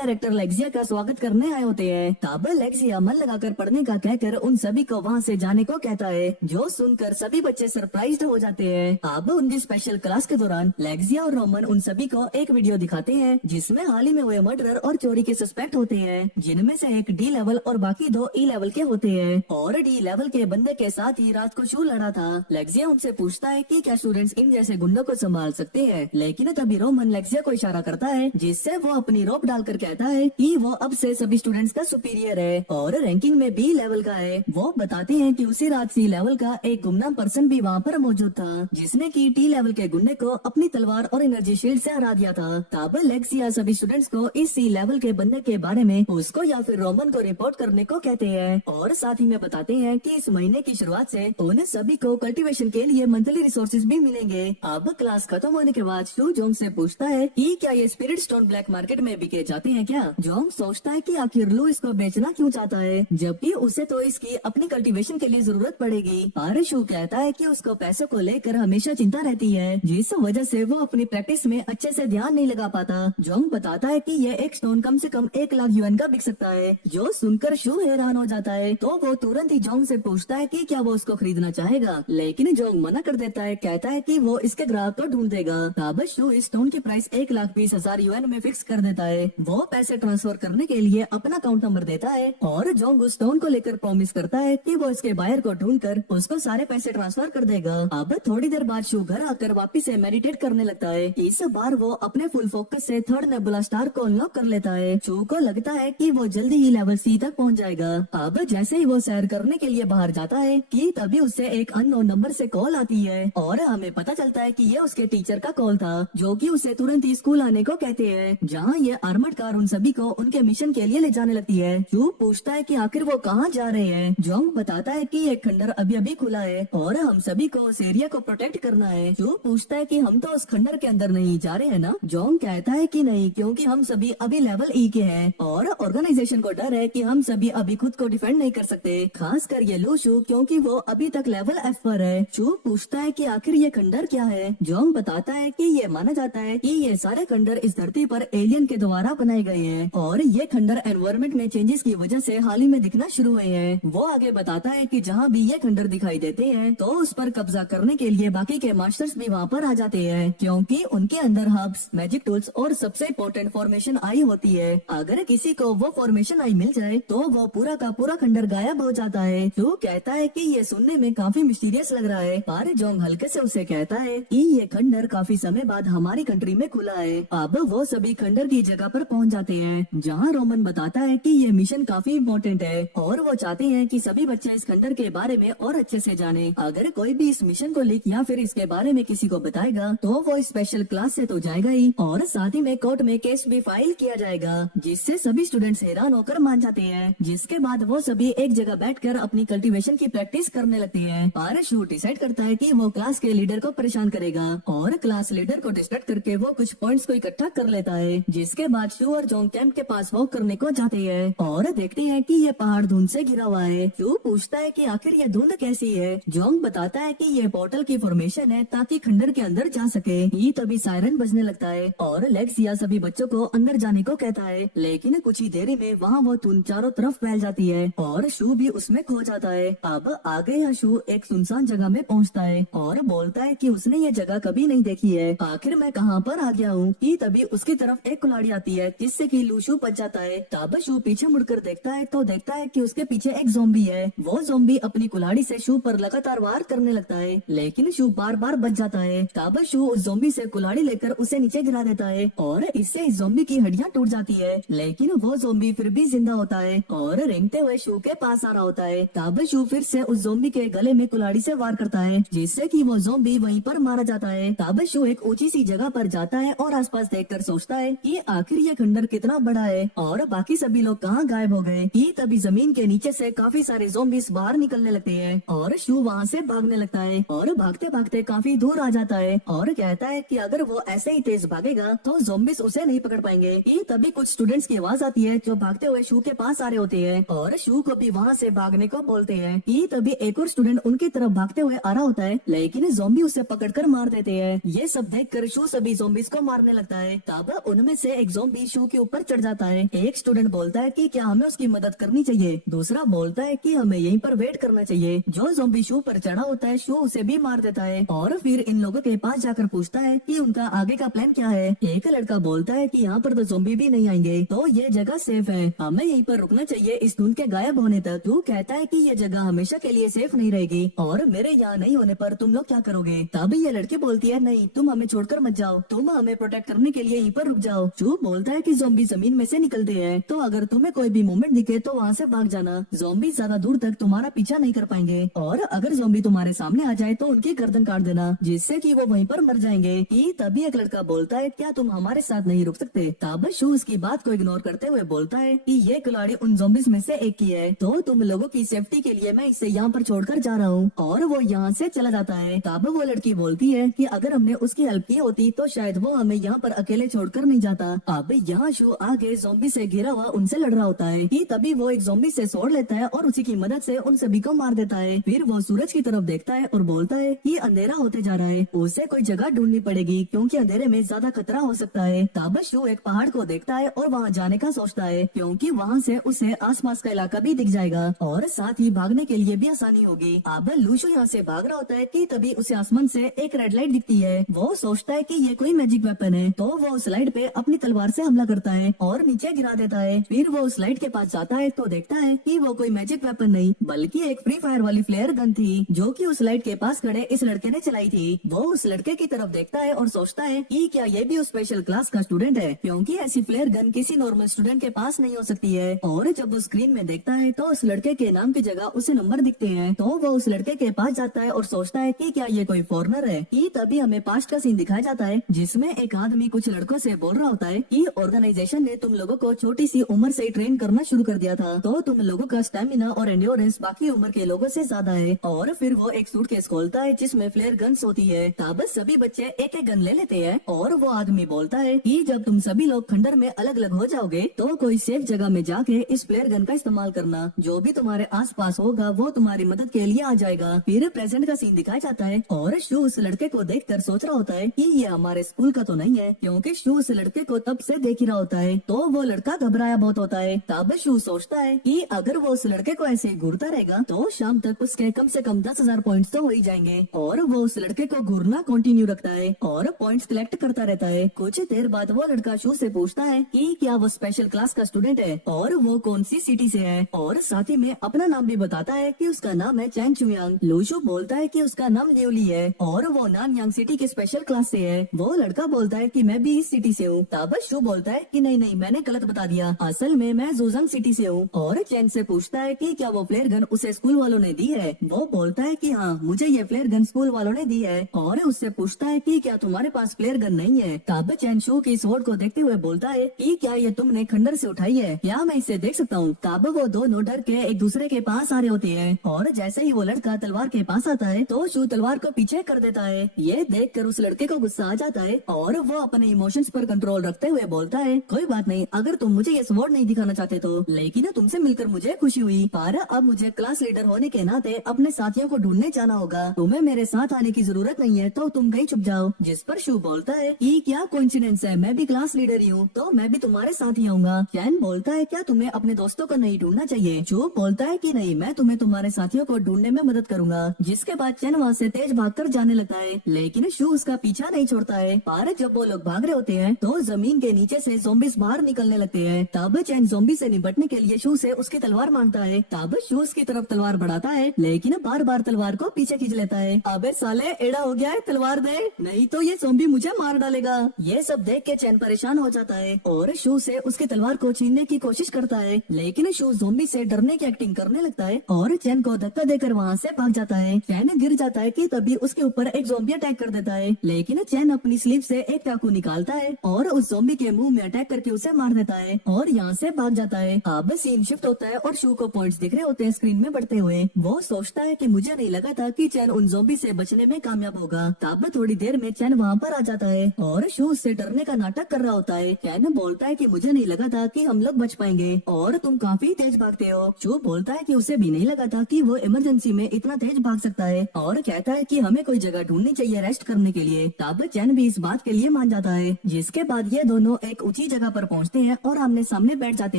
Director लेक्सिया का स्वागत करने आए होते हैं। तब लेक्सिया मन लगाकर पढ़ने का कहकर उन सभी को वहाँ से जाने को कहता है, जो सुनकर सभी बच्चे सरप्राइज्ड हो जाते हैं। अब उनकी स्पेशल क्लास के दौरान लेक्सिया और रोमन उन सभी को एक वीडियो दिखाते हैं जिसमें हाल ही में हुए मर्डर और चोरी के सस्पेक्ट होते हैं, जिनमें से एक डी लेवल और बाकी दो ई लेवल के होते हैं। और डी लेवल के बंदे के साथ ही रात को शू लड़ा था। लेक्सिया उनसे पूछता है कि क्या स्टूडेंट्स इन जैसे गुंडों को संभाल सकते हैं, लेकिन तभी रोमन लेक्सिया को इशारा करता है जिससे वो अपनी रोप डालकर कहता है कि वो अब से सभी स्टूडेंट्स का सुपीरियर है और रैंकिंग में बी लेवल का है। वो बताते हैं कि उसी रात सी लेवल का एक गुमनाम पर्सन भी वहाँ पर मौजूद था, जिसने की टी लेवल के गुंडे को अपनी तलवार और एनर्जी शील्ड से हरा दिया था। तब लेक्सिया सभी स्टूडेंट्स को इस सी लेवल के बंदे के बारे में उसको या फिर रोमन को रिपोर्ट करने को कहते हैं और साथ ही में बताते हैं कि इस महीने की शुरुआत से उन सभी को कल्टीवेशन के लिए मंथली रिसोर्सेज भी मिलेंगे। अब क्लास खत्म होने के बाद शू जोंग से पूछता है कि क्या ये स्पिरिट स्टोन ब्लैक मार्केट में बिके जाते हैं क्या। जोंग सोचता है कि आखिर लू इसको बेचना क्यों चाहता है, जबकि उसे तो इसकी अपनी कल्टीवेशन के लिए जरूरत पड़ेगी। पर शू कहता है कि उसको पैसों को लेकर हमेशा चिंता रहती है, जिस वजह से वो अपनी प्रैक्टिस में अच्छे से ध्यान नहीं लगा पाता। जोंग बताता है कि ये एक स्टोन कम से कम 1 लाख युएन का बिक सकता है, जो सुनकर शू हैरान हो जाता है। तो वो तुरंत ही जोंग से पूछता है कि क्या वो उसको खरीदना चाहेगा, लेकिन जोंग मना कर देता है, कहता है कि वो इसके ग्राहक को ढूंढ देगा। तब शू इस स्टोन की प्राइस 1,20,000 युएन में फिक्स कर देता है। वो पैसे ट्रांसफर करने के लिए अपना अकाउंट नंबर देता है और जोंग उस स्टोन को लेकर प्रॉमिस करता है कि वो इसके बायर को ढूंढकर उसको सारे पैसे ट्रांसफर कर देगा। अब थोड़ी देर बाद शू घर आकर वापिस से मेडिटेट करने लगता है। इस बार वो अपने फुल फोकस से थर्ड नेबुला स्टार को अनलॉक कर लेता है। शू को लगता है कि वो जल्दी ही लेवल सी तक पहुंच जाएगा। अब जैसे ही वो सैर करने के लिए बाहर जाता है कि तभी उससे एक अननोन नंबर से कॉल आती है और हमें पता चलता है कि ये उसके टीचर का कॉल था, जो कि उसे तुरंत ही स्कूल आने को कहते हैं, जहाँ ये आर्मर्ड कार उन सभी को उनके मिशन के लिए ले जाने लगती है। शू पूछता है कि आखिर वो कहाँ जा रहे हैं। जोंग बताता है कि ये खंडर अभी अभी खुला है और हम सभी को उस एरिया को प्रोटेक्ट करना है। शू पूछता है कि हम तो उस खंडर के अंदर नहीं जा रहे हैं ना। जोंग कहता है कि नहीं, क्योंकि हम सभी अभी लेवल ई के हैं और ऑर्गेनाइजेशन को डर है कि हम सभी अभी खुद को डिफेंड नहीं कर सकते, खासकर ये लू शू, क्योंकि वो अभी तक लेवल एफ पर है। शू पूछता है कि आखिर ये खंडर क्या है। जोंग बताता है कि ये माना जाता है कि ये सारे खंडर इस धरती पर एलियन के द्वारा बनाए गए हैं और ये खंडर एनवायरमेंट में चेंजेस की वजह से हाल ही में दिखना शुरू हुए हैं। वो आगे बताता है कि जहाँ भी ये खंडर दिखाई देते हैं तो उस पर कब्जा करने के लिए बाकी के मास्टर्स भी वहाँ पर आ जाते हैं, क्योंकि उनके अंदर हब्स, मैजिक टूल्स और सबसे इम्पोर्टेंट फॉर्मेशन आई होती है। अगर किसी को वो फॉर्मेशन आई मिल जाए तो वो पूरा का पूरा खंडर गायब हो जाता है। तो कहता है कि ये सुनने में काफी मिस्टीरियस लग रहा है, पर जोंग हल्के से उसे कहता है कि ये खंडर काफी समय बाद हमारी कंट्री में खुला है। अब वो सभी खंडर की जगह पर पहुंच जाते हैं, जहां रोमन बताता है कि ये मिशन काफी इम्पोर्टेंट है और वो चाहते हैं कि सभी बच्चे इस खंडर के बारे में और अच्छे से जाने। अगर कोई भी इस मिशन को लीक या फिर इसके बारे में किसी को बताएगा तो वो स्पेशल क्लास से तो जाएगा ही, और साथ ही में कोर्ट में केस भी फाइल किया जाएगा, जिससे सभी स्टूडेंट्स हैरान होकर मान जाते हैं। जिसके बाद वो सभी एक जगह बैठकर अपनी कल्टीवेशन की प्रैक्टिस करने लगते हैं। पर शू डिसाइड करता है कि वो क्लास के लीडर को परेशान करेगा और क्लास लीडर को डिस्ट्रैक्ट करके वो कुछ पॉइंट्स को इकट्ठा कर लेता है। जिसके बाद शू और जोंग कैंप के पास वॉक करने को जाते हैं और देखते हैं कि ये पहाड़ धुंध से घिरा हुआ है। शू पूछता है कि आखिर ये धुंध कैसी है। जोंग बताता है कि ये पोर्टल की फॉर्मेशन है ताकि खंडर के अंदर जा सके। ये तभी सायरन बजने लगता है और लेक्सिया सभी बच्चों को अंदर जाने को कहता है, लेकिन कुछ ही देरी में वहाँ वो धुंध चारों तरफ फैल जाती है और शू भी उसमें खो जाता है। अब आगे यह शू एक सुनसान जगह में पहुँचता है और बोलता है कि उसने ये जगह कभी नहीं देखी है, आखिर मैं कहाँ पर आ गया हूँ। कि तभी उसकी तरफ एक कुल्हाड़ी आती है, जिससे कि लू शू बच जाता है। तब शू पीछे मुड़कर देखता है तो देखता है कि उसके पीछे एक ज़ॉम्बी है। वो ज़ॉम्बी अपनी कुल्हाड़ी से शू पर लगातार वार करने लगता है, लेकिन शू बार बार बच जाता है। तब शू उस ज़ॉम्बी से कुल्हाड़ी लेकर उसे नीचे गिरा देता है और इससे इस ज़ॉम्बी की हड्डियां टूट जाती है, लेकिन वो ज़ॉम्बी फिर भी जिंदा होता है और रेंगते हुए शू के पास आ रहा होता है। तब शू फिर से उस ज़ॉम्बी के गले में कुल्हाड़ी से वार करता है, जिससे कि वो ज़ॉम्बी वहीं पर मारा जाता है। तब शू एक ऊंची सी जगह पर जाता है और आसपास देखकर सोचता है कि आखिर ये खंडर कितना बड़ा है और बाकी सभी लोग कहाँ गायब हो गए। कि तभी जमीन के नीचे से काफी सारे ज़ॉम्बीज़ बाहर निकलने लगते हैं और शू वहाँ से भागने लगता है और भागते भागते काफी दूर आ जाता है और कहता है कि अगर वो ऐसे ही तेज भागेगा तो ज़ॉम्बीज़ उसे नहीं पकड़ पाएंगे। कि तभी कुछ स्टूडेंट्स की आवाज आती है जो भागते हुए शू के पास आ रहे होते हैं और शू को भी वहाँ से भागने को बोलते हैं। कि तभी एक और स्टूडेंट उनकी तरफ भागते हुए आ रहा होता है, लेकिन ज़ॉम्बी उसे पकड़कर मार देते हैं। ये सब देखकर शू सभी ज़ॉम्बीज़ को मारने लगता है। तब उनमें से एक ज़ॉम्बी शू के ऊपर चढ़ जाता है। एक स्टूडेंट बोलता है कि क्या हमें उसकी मदद करनी चाहिए, दूसरा बोलता है कि हमें यहीं पर वेट करना चाहिए। जो ज़ॉम्बी शू पर चढ़ा होता है शू उसे भी मार देता है और फिर इन लोगों के पास जाकर पूछता है कि उनका आगे का प्लान क्या है। एक लड़का बोलता है कि यहाँ पर तो ज़ॉम्बी भी नहीं आएंगे, तो ये जगह सेफ है, हमें यहीं पर रुकना चाहिए इस धुंध के गायब होने तक। तू कहता है कि ये जगह हमेशा के लिए सेफ नहीं रहेगी और मेरे यहाँ नहीं होने पर तुम लोग क्या करोगे। तब ये लड़की बोलती है नहीं, तुम हमें छोड़कर मत जाओ, तुम हमें प्रोटेक्ट करने के लिए यहीं पर रुक जाओ। चू बोलता है कि ज़ॉम्बी जमीन में से निकलते हैं, तो अगर तुम्हें कोई भी मूवमेंट दिखे तो वहाँ से भाग जाना, ज़ॉम्बी ज्यादा दूर तक तुम्हारा पीछा नहीं कर पाएंगे और अगर ज़ॉम्बी तुम्हारे सामने आ जाए तो उनकी गर्दन काट देना जिससे कि वो वहीं पर मर जाएंगे। तभी एक लड़का बोलता है क्या तुम हमारे साथ नहीं रुक सकते। तब शू उसकी बात को इग्नोर करते हुए बोलता है कि ये खिलाड़ी उन ज़ॉम्बीज़ में से एक की है, तो तुम लोगों की सेफ्टी के लिए मैं इसे यहाँ पर छोड़कर जा रहा हूँ और वो यहाँ से चला जाता है। तब वो लड़की बोलती है कि अगर हमने उसकी हेल्प की होती तो शायद वो हमें यहाँ पर अकेले छोड़कर नहीं जाता। अब यहाँ शू आगे ज़ॉम्बी से घिरा हुआ उनसे लड़ रहा होता है कि तभी वो एक ज़ॉम्बी से स्वॉर्ड लेता है और उसी की मदद से उन सभी को मार देता है। फिर वो सूरज की तरफ देखता है और बोलता है कि अंधेरा होते जा रहा है, उसे कोई जगह ढूंढनी पड़ेगी क्योंकि अंधेरे में ज्यादा खतरा हो सकता है। तब शू एक पहाड़ को देखता है और वहाँ जाने का सोचता है क्योंकि वहाँ से उसे आसपास का इलाका भी दिख जाएगा और साथ ही भागने के लिए भी आसानी होगी। अब लूशो यहाँ से भाग रहा होता है कि तभी उसे आसमान से एक रेड लाइट दिखती है। वो सोचता है कि ये कोई मैजिक वेपन है, तो वो उस लाइट पे अपनी तलवार से हमला करता है और नीचे गिरा देता है। फिर वो उस लाइट के पास जाता है तो देखता है कि वो कोई मैजिक वेपन नहीं बल्कि एक फ्री फायर वाली फ्लेयर गन थी जो कि उस लाइट के पास खड़े इस लड़के ने चलाई थी। वो उस लड़के की तरफ देखता है और सोचता है कि क्या ये भी उस स्पेशल क्लास का स्टूडेंट है क्योंकि ऐसी फ्लेयर गन किसी नॉर्मल स्टूडेंट के पास नहीं हो सकती है। और जब वो स्क्रीन में देखता है तो उस लड़के के नाम की जगह उसे नंबर दिखते हैं, तो वो उस लड़के के पास जाता है और सोचता है कि क्या ये कोई फॉरेनर है। कि तभी हमें पास्ट का सीन दिखाया जाता है जिसमें एक आदमी कुछ लड़कों से बोल रहा होता है कि ऑर्गेनाइजेशन ने तुम लोगों को छोटी सी उम्र से ट्रेन करना शुरू कर दिया था, तो तुम लोगों का स्टेमिना और एंड्योरेंस बाकी उम्र के लोगों से ज्यादा है। और फिर वो एक सूटकेस खोलता है जिसमें फ्लेयर गन्स होती है। तब सभी बच्चे एक एक गन ले लेते हैं और वो आदमी बोलता है कि जब तुम सभी लोग खंडर में अलग अलग हो जाओगे तो कोई सेफ जगह में जाके इस फ्लेयर गन का इस्तेमाल करना, जो भी तुम्हारे आसपास होगा वो तुम्हारी मदद के लिए आ जाएगा। फिर प्रेजेंट का सीन दिखाया जाता है और शू उस लड़के को देखकर सोच रहा होता है कि ये हमारे स्कूल का तो नहीं है क्योंकि शू उस लड़के को तब से देख ही रहा होता है, तो वो लड़का घबराया बहुत होता है। तब शू सोचता है कि अगर वो उस लड़के को ऐसे घूरता रहेगा तो शाम तक उसके कम से कम 10,000 पॉइंट्स तो हो ही जाएंगे और वो उस लड़के को घूरना कंटिन्यू रखता है और पॉइंट्स कलेक्ट करता रहता है। कुछ देर बाद वो लड़का शू से पूछता है कि क्या वो स्पेशल क्लास का स्टूडेंट है और वो कौन सी सिटी से है और साथ ही में अपना नाम भी बताता है कि उसका नाम है चैन चुयांग। लूशु बोलता है कि उसका नाम ल्यूली है और वो नानयांग सिटी के स्पेशल क्लास से है। वो लड़का बोलता है कि मैं भी इस सिटी से हूँ। तब शू बोलता है कि नहीं मैंने गलत बता दिया, असल में मैं जोजंग सिटी से हूँ। और चैन से पूछता है कि क्या वो फ्लेयर गन उसे स्कूल वालों ने दी है। वो बोलता है कि हाँ, मुझे ये फ्लेयर गन स्कूल वालों ने दी है और उससे पूछता है कि क्या तुम्हारे पास फ्लेयर गन नहीं है। तब चैन शू की स्वॉर्ड को देखते हुए बोलता है कि क्या ये तुमने खंडर से उठाई है, क्या मैं इसे देख सकता हूँ। तब वो दोनों डर के एक दूसरे के पास आ रहे होते हैं और जैसे ही वो लड़का तलवार के पास आता है तो शू तलवार को पीछे कर देता है। ये देखकर उस लड़के को गुस्सा आ जाता है और वो अपने इमोशंस पर कंट्रोल रखते हुए बोलता है कोई बात नहीं, अगर तुम मुझे ये स्वॉर्ड नहीं दिखाना चाहते तो, लेकिन तुमसे मिलकर मुझे खुशी हुई, पर अब मुझे क्लास लीडर होने के नाते अपने साथियों को ढूंढने जाना होगा, तुम्हें मेरे साथ आने की जरूरत नहीं है, तो तुम कहीं छुप जाओ। जिस पर शू बोलता है कि क्या कोइंसिडेंस है, मैं भी क्लास लीडर ही हूँ तो मैं भी तुम्हारे साथ ही आऊंगा। चैन बोलता है क्या तुम्हें अपने दोस्तों को नहीं ढूंढना चाहिए। शू बोलता है कि नहीं, मैं तुम्हें तुम्हारे साथियों को ढूंढने में मदद करूंगा। जिसके बाद चैन वहाँ से तेज भागकर जाने लगता है, लेकिन शू उसका पीछा नहीं छोड़ता है। पर जब वो लोग भाग रहे होते हैं तो जमीन के नीचे से ज़ॉम्बीज़ बाहर निकलने लगते हैं। तब चैन ज़ॉम्बी से निपटने के लिए शू से उसकी तलवार मांगता है। तब शू उसकी तरफ तलवार बढ़ाता है लेकिन बार बार तलवार को पीछे खींच लेता है। अबे साले, एड़ा हो गया है, तलवार दे, नहीं तो ये ज़ॉम्बी मुझे मार डालेगा। ये सब देख के चैन परेशान हो जाता है और शू से उसकी तलवार को छीनने की कोशिश करता है, लेकिन शू ज़ॉम्बी से डरने की एक्टिंग करने लगता है और चैन को धक्का देकर वहाँ से भाग जाता है। चैन गिर जाता है कि तभी उसके ऊपर एक ज़ॉम्बी अटैक कर देता है, लेकिन चैन अपनी स्लीव से एक चाकू निकालता है और उस ज़ॉम्बी के मुंह में अटैक करके उसे मार देता है और यहाँ से भाग जाता है। अब सीन शिफ्ट होता है और शू को पॉइंट्स दिख रहे होते हैं स्क्रीन में बढ़ते हुए। वो सोचता है कि मुझे नहीं लगा था कि चैन उन ज़ॉम्बी से बचने में कामयाब होगा। तब थोड़ी देर में चैन वहाँ पर आ जाता है और शू उससे डरने का नाटक कर रहा होता है। चैन बोलता है कि मुझे नहीं लगा था कि हम लोग बच पाएंगे और तुम काफी तेज भागते हो। शू बोलता है कि उसे भी नहीं लगा था कि वो इमरजेंसी में इतना तेज भाग सकता है और कहता है कि हमें कोई जगह ढूंढनी चाहिए रेस्ट करने के लिए। तब चैन भी इस बात के लिए मान जाता है। जिसके बाद ये दोनों एक ऊंची ऊंची जगह पर पहुंचते हैं और आमने सामने बैठ जाते